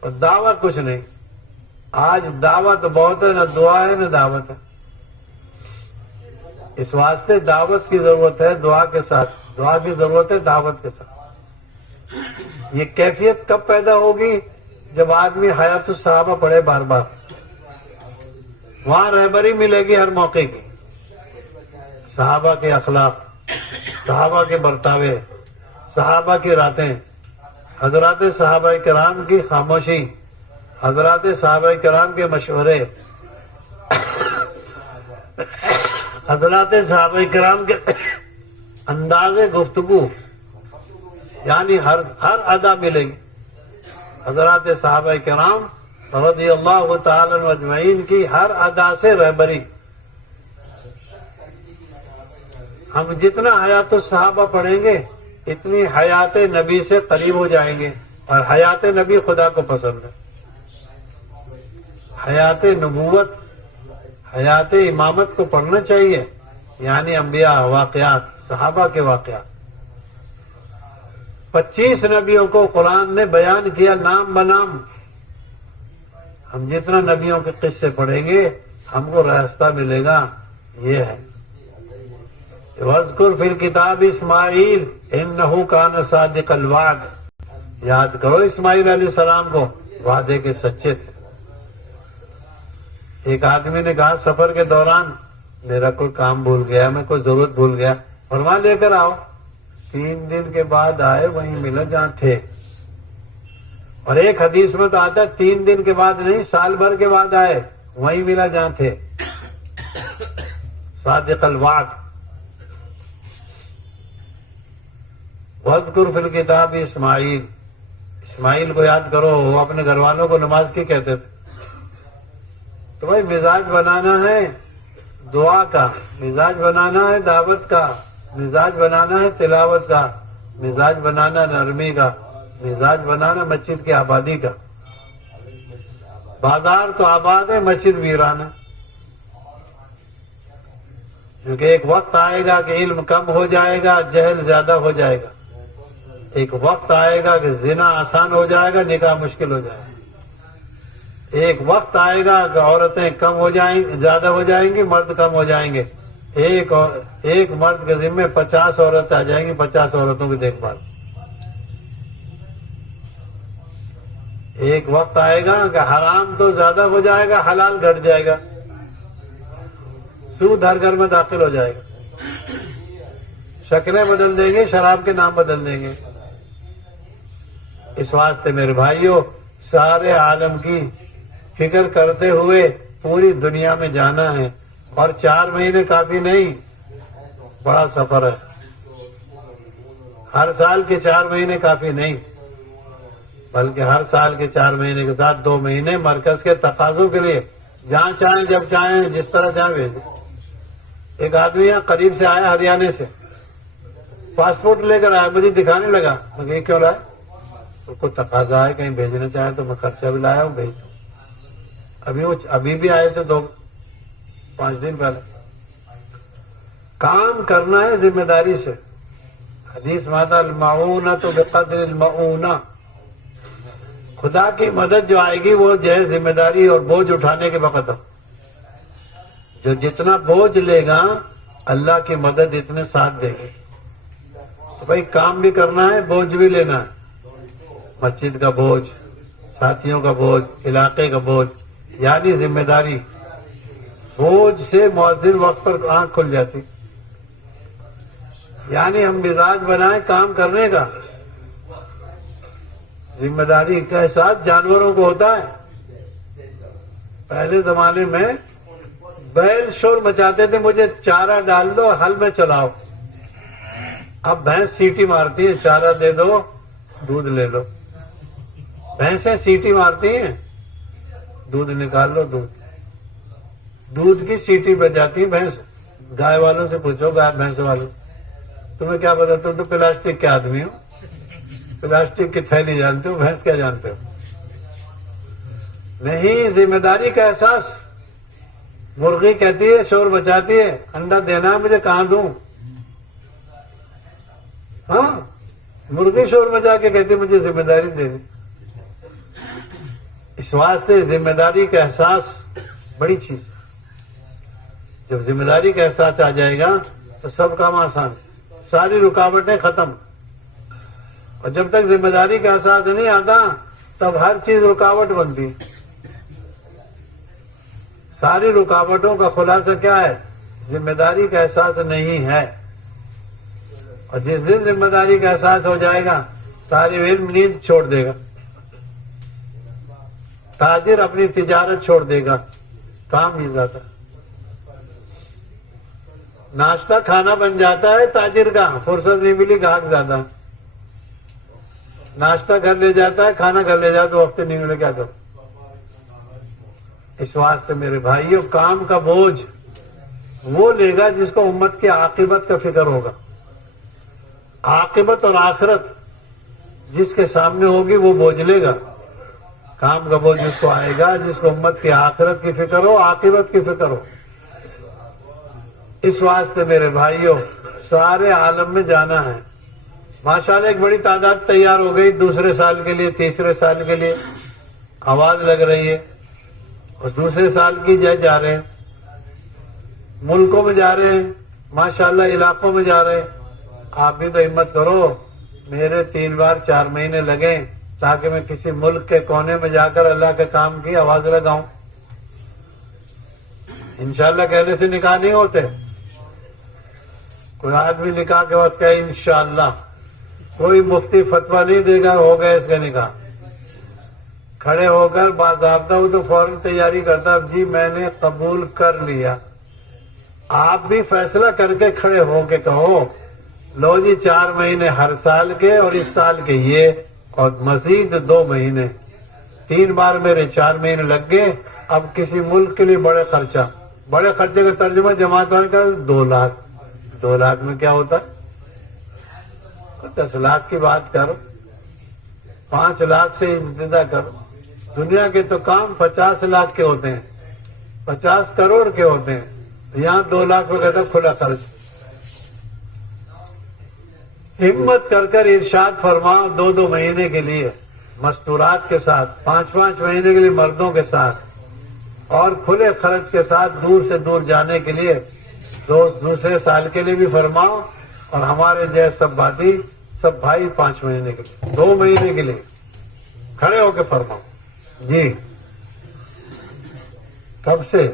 اور دعوت کچھ نہیں۔ آج دعوت بہت ہے، نہ دعا ہے نہ دعوت ہے۔ اس واسطے دعوت کی ضرورت ہے دعا کے ساتھ، دعا کی ضرورت ہے دعوت کے ساتھ۔ یہ کیفیت کب پیدا ہوگی؟ جب آدمی حیات الصحابہ پڑھے بار بار، وہاں رہبری ملے گی ہر موقع کی، صحابہ کے اخلاق، صحابہ کے برتاوے، صحابہ کی راتیں، حضرات صحابہ کرام کی خاموشی، حضرات صحابہ کرام کے مشورے، حضرات صحابہ کرام کے انداز گفتگو، یعنی ہر ادا ملے گی۔ حضرات صحابہ کرام رضی اللہ تعالی عنہ اجمعین کی ہر ادا سے رہبری۔ ہم جتنا حیات الصحابہ پڑھیں گے اتنی حیات نبی سے قریب ہو جائیں گے، اور حیات نبی خدا کو پسند ہے۔ حیات نبوت، حیات امامت کو پڑھنا چاہیے، یعنی انبیاء، واقعات، صحابہ کے واقعات۔ 25 نبیوں کو قرآن نے بیان کیا نام بنام۔ ہم جتنا نبیوں کے قصے پڑھیں گے ہم کو راستہ ملے گا، یہ ہے۔ وَاذْكُرْ فِي الْكِتَابِ اسماعیل إِنَّهُ كَانَ صَادِقَ الْوَعْدِ، یاد کرو اسماعیل علیہ السلام کو، وعدے کے سچے تھے۔ ایک آدمی نے کہا سفر کے دوران میرا کوئی کام بھول گیا، میں کوئی ضرورت بھول گیا، فرما لے کر آؤ۔ 3 دن کے بعد آئے، وہیں ملا جہاں تھے۔ اور ایک حدیث میں تو آتا ہے 3 دن کے بعد نہیں، سال بھر کے بعد آئے، وہیں ملا جہاں تھے۔ صادق الوعد۔ وَاذْكُرْ فِي الْكِتَابِ اسماعیل، اسماعیل کو یاد کرو، وہ اپنے گھر والوں کو نماز کی کہتے تھے۔ تو بھائی مزاج بنانا ہے دعا کا، مزاج بنانا ہے دعوت کا، مزاج بنانا ہے تلاوت کا، مزاج بنانا نرمی کا، مزاج بنانا مسجد کی آبادی کا۔ بازار تو آباد ہے، مسجد ویران ہے، کیونکہ ایک وقت آئے گا کہ علم کم ہو جائے گا، جہل زیادہ ہو جائے گا۔ ایک وقت آئے گا کہ زنا آسان ہو جائے گا، نکاح مشکل ہو جائے گا۔ ایک وقت آئے گا کہ عورتیں کم ہو جائیں، زیادہ ہو جائیں گی، مرد کم ہو جائیں گے۔ ایک مرد کے ذمے 50 عورتیں آ جائیں گی، 50 عورتوں کی دیکھ بھال۔ ایک وقت آئے گا کہ حرام تو زیادہ ہو جائے گا، حلال گھٹ جائے گا، سود ہر گھر میں داخل ہو جائے گا، شکلیں بدل دیں گے، شراب کے نام بدل دیں گے۔ اس واسطے میرے بھائیوں، سارے عالم کی فکر کرتے ہوئے پوری دنیا میں جانا ہے، اور 4 مہینے کافی نہیں، بڑا سفر ہے۔ ہر سال کے 4 مہینے کافی نہیں، بلکہ ہر سال کے 4 مہینے کے ساتھ 2 مہینے مرکز کے تقاضوں کے لیے جہاں چاہیں جب چاہیں جس طرح چاہیں بھیجیں۔ ایک آدمی یہاں قریب سے آیا ہریانے سے، پاسپورٹ لے کر آیا، مجھے دکھانے لگا، میں کیوں لائے؟ تو کوئی تقاضا ہے، کہیں بھیجنا چاہے تو میں خرچہ بھی لایا ہوں، بھیج دوں۔ ابھی بھی آئے تھے 5 دن پہلے۔ کام کرنا ہے ذمہ داری سے. حدیث ماتا المعونۃ بقدر المعونہ. خدا کی مدد جو آئے گی وہ جو ہے ذمہ داری اور بوجھ اٹھانے کے وقت. جو جتنا بوجھ لے گا اللہ کی مدد اتنے ساتھ دے گی. تو بھائی کام بھی کرنا ہے، بوجھ بھی لینا ہے. مسجد کا بوجھ، ساتھیوں کا بوجھ، علاقے کا بوجھ، یعنی ذمہ داری. بوجھ سے مؤذن وقت پر آنکھ کھل جاتی. یعنی ہم مزاج بنائیں کام کرنے کا. ذمہ داری کا احساس جانوروں کو ہوتا ہے. پہلے زمانے میں بیل شور مچاتے تھے، مجھے چارہ ڈال دو ہل میں چلاؤ. اب بھینس سیٹی مارتی ہے، چارہ دے دو دودھ لے لو. بھینسیں سیٹی مارتی ہیں، دودھ نکال لو. دودھ کی سیٹی بج جاتی ہے بھینس. گائے والوں سے پوچھو، گائے بھینس والوں، تمہیں کیا پتا؟ تم تو پلاسٹک کے آدمی ہو، پلاسٹک کی تھیلی جانتے ہو، بھینس کیا جانتے ہو؟ نہیں، ذمہ داری کا احساس. مرغی کہتی ہے، شور بچاتی ہے، انڈا دینا ہے مجھے، کہاں دوں؟ ہاں، مرغی شور بچا کے کہتی ہے مجھے ذمہ داری دے دی. اس واسطے ذمہ داری کا احساس بڑی چیز. جب ذمہ داری کا احساس آ جائے گا تو سب کام آسان، ساری رکاوٹیں ختم. اور جب تک ذمہ داری کا احساس نہیں آتا تب ہر چیز رکاوٹ بنتی. ساری رکاوٹوں کا خلاصہ کیا ہے؟ ذمہ داری کا احساس نہیں ہے. اور جس دن ذمہ داری کا احساس ہو جائے گا طالب علم نیند چھوڑ دے گا، تاجر اپنی تجارت چھوڑ دے گا، کام مل جاتا. ناشتہ کھانا بن جاتا ہے تاجر کا، فرصت نہیں ملی، گاہک زیادہ. ناشتہ گھر لے جاتا ہے، کھانا گھر لے جاتا، وقت نہیں ملے، کیا کرو؟ اس واسطے میرے بھائیوں، کام کا بوجھ وہ لے گا جس کو امت کی عاقبت کا فکر ہوگا. عاقبت اور آخرت جس کے سامنے ہوگی وہ بوجھ لے گا. کام کا بوجھ جس کو آئے گا جس کو امت کی آخرت کی فکر ہو، عاقبت کی فکر ہو. اس واسطے میرے بھائیوں، سارے عالم میں جانا ہے. ماشاءاللہ ایک بڑی تعداد تیار ہو گئی، دوسرے سال کے لیے، تیسرے سال کے لیے آواز لگ رہی ہے، اور دوسرے سال کی جا رہے ہیں، ملکوں میں جا رہے ہیں، ماشاءاللہ علاقوں میں جا رہے ہیں. آپ بھی تو ہمت کرو، میرے 3 بار 4 مہینے لگے تاکہ میں کسی ملک کے کونے میں جا کر اللہ کے کام کی آواز لگاؤں. انشاءاللہ کہنے سے نکاح نہیں ہوتے. کوئی آدمی نکاح کے وقت کہے انشاءاللہ، کوئی مفتی فتویٰ نہیں دے گا ہو گیا اس کا نکاح. کھڑے ہو کر باضابطہ ہو تو فوراً تیاری کرتا، جی میں نے قبول کر لیا. آپ بھی فیصلہ کر کے کھڑے ہو کے کہو، لو جی 4 مہینے ہر سال کے اور اس سال کے یہ، اور مزید 2 مہینے، 3 بار میرے 4 مہینے لگ گئے. اب کسی ملک کے لیے بڑے خرچے کا ترجمہ جماعت والے کا 2 لاکھ. 2 لاکھ میں کیا ہوتا ہے؟ 10 لاکھ کی بات کرو، 5 لاکھ سے ابتدا کرو. دنیا کے تو کام 50 لاکھ کے ہوتے ہیں، 50 کروڑ کے ہوتے ہیں. یہاں 2 لاکھ روپے کا کھلا خرچ. ہمت کر کر ارشاد فرماؤ 2 مہینے کے لیے مستورات کے ساتھ، 5 مہینے کے لیے مردوں کے ساتھ، اور کھلے خرچ کے ساتھ دور سے دور جانے کے لیے دوسرے سال کے لیے بھی فرماؤ. اور ہمارے جیسے سب بھائی 5 مہینے کے لیے، 2 مہینے کے لیے کھڑے ہو کے فرماؤ. جی کب سے؟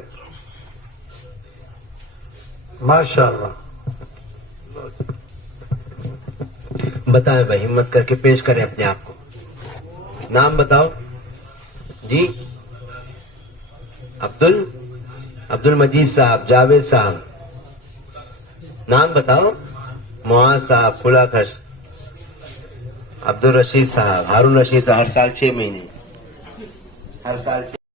ماشاءاللہ. بتائیں بھائی، ہمت کر کے پیش کریں اپنے آپ کو. نام بتاؤ جی. عبد المجید صاحب، جاوید صاحب. نام بتاؤ. معاذ صاحب، کھلا خرچ. عبد الرشید صاحب، ہارون رشید صاحب. ہر سال 6 مہینے، ہر سال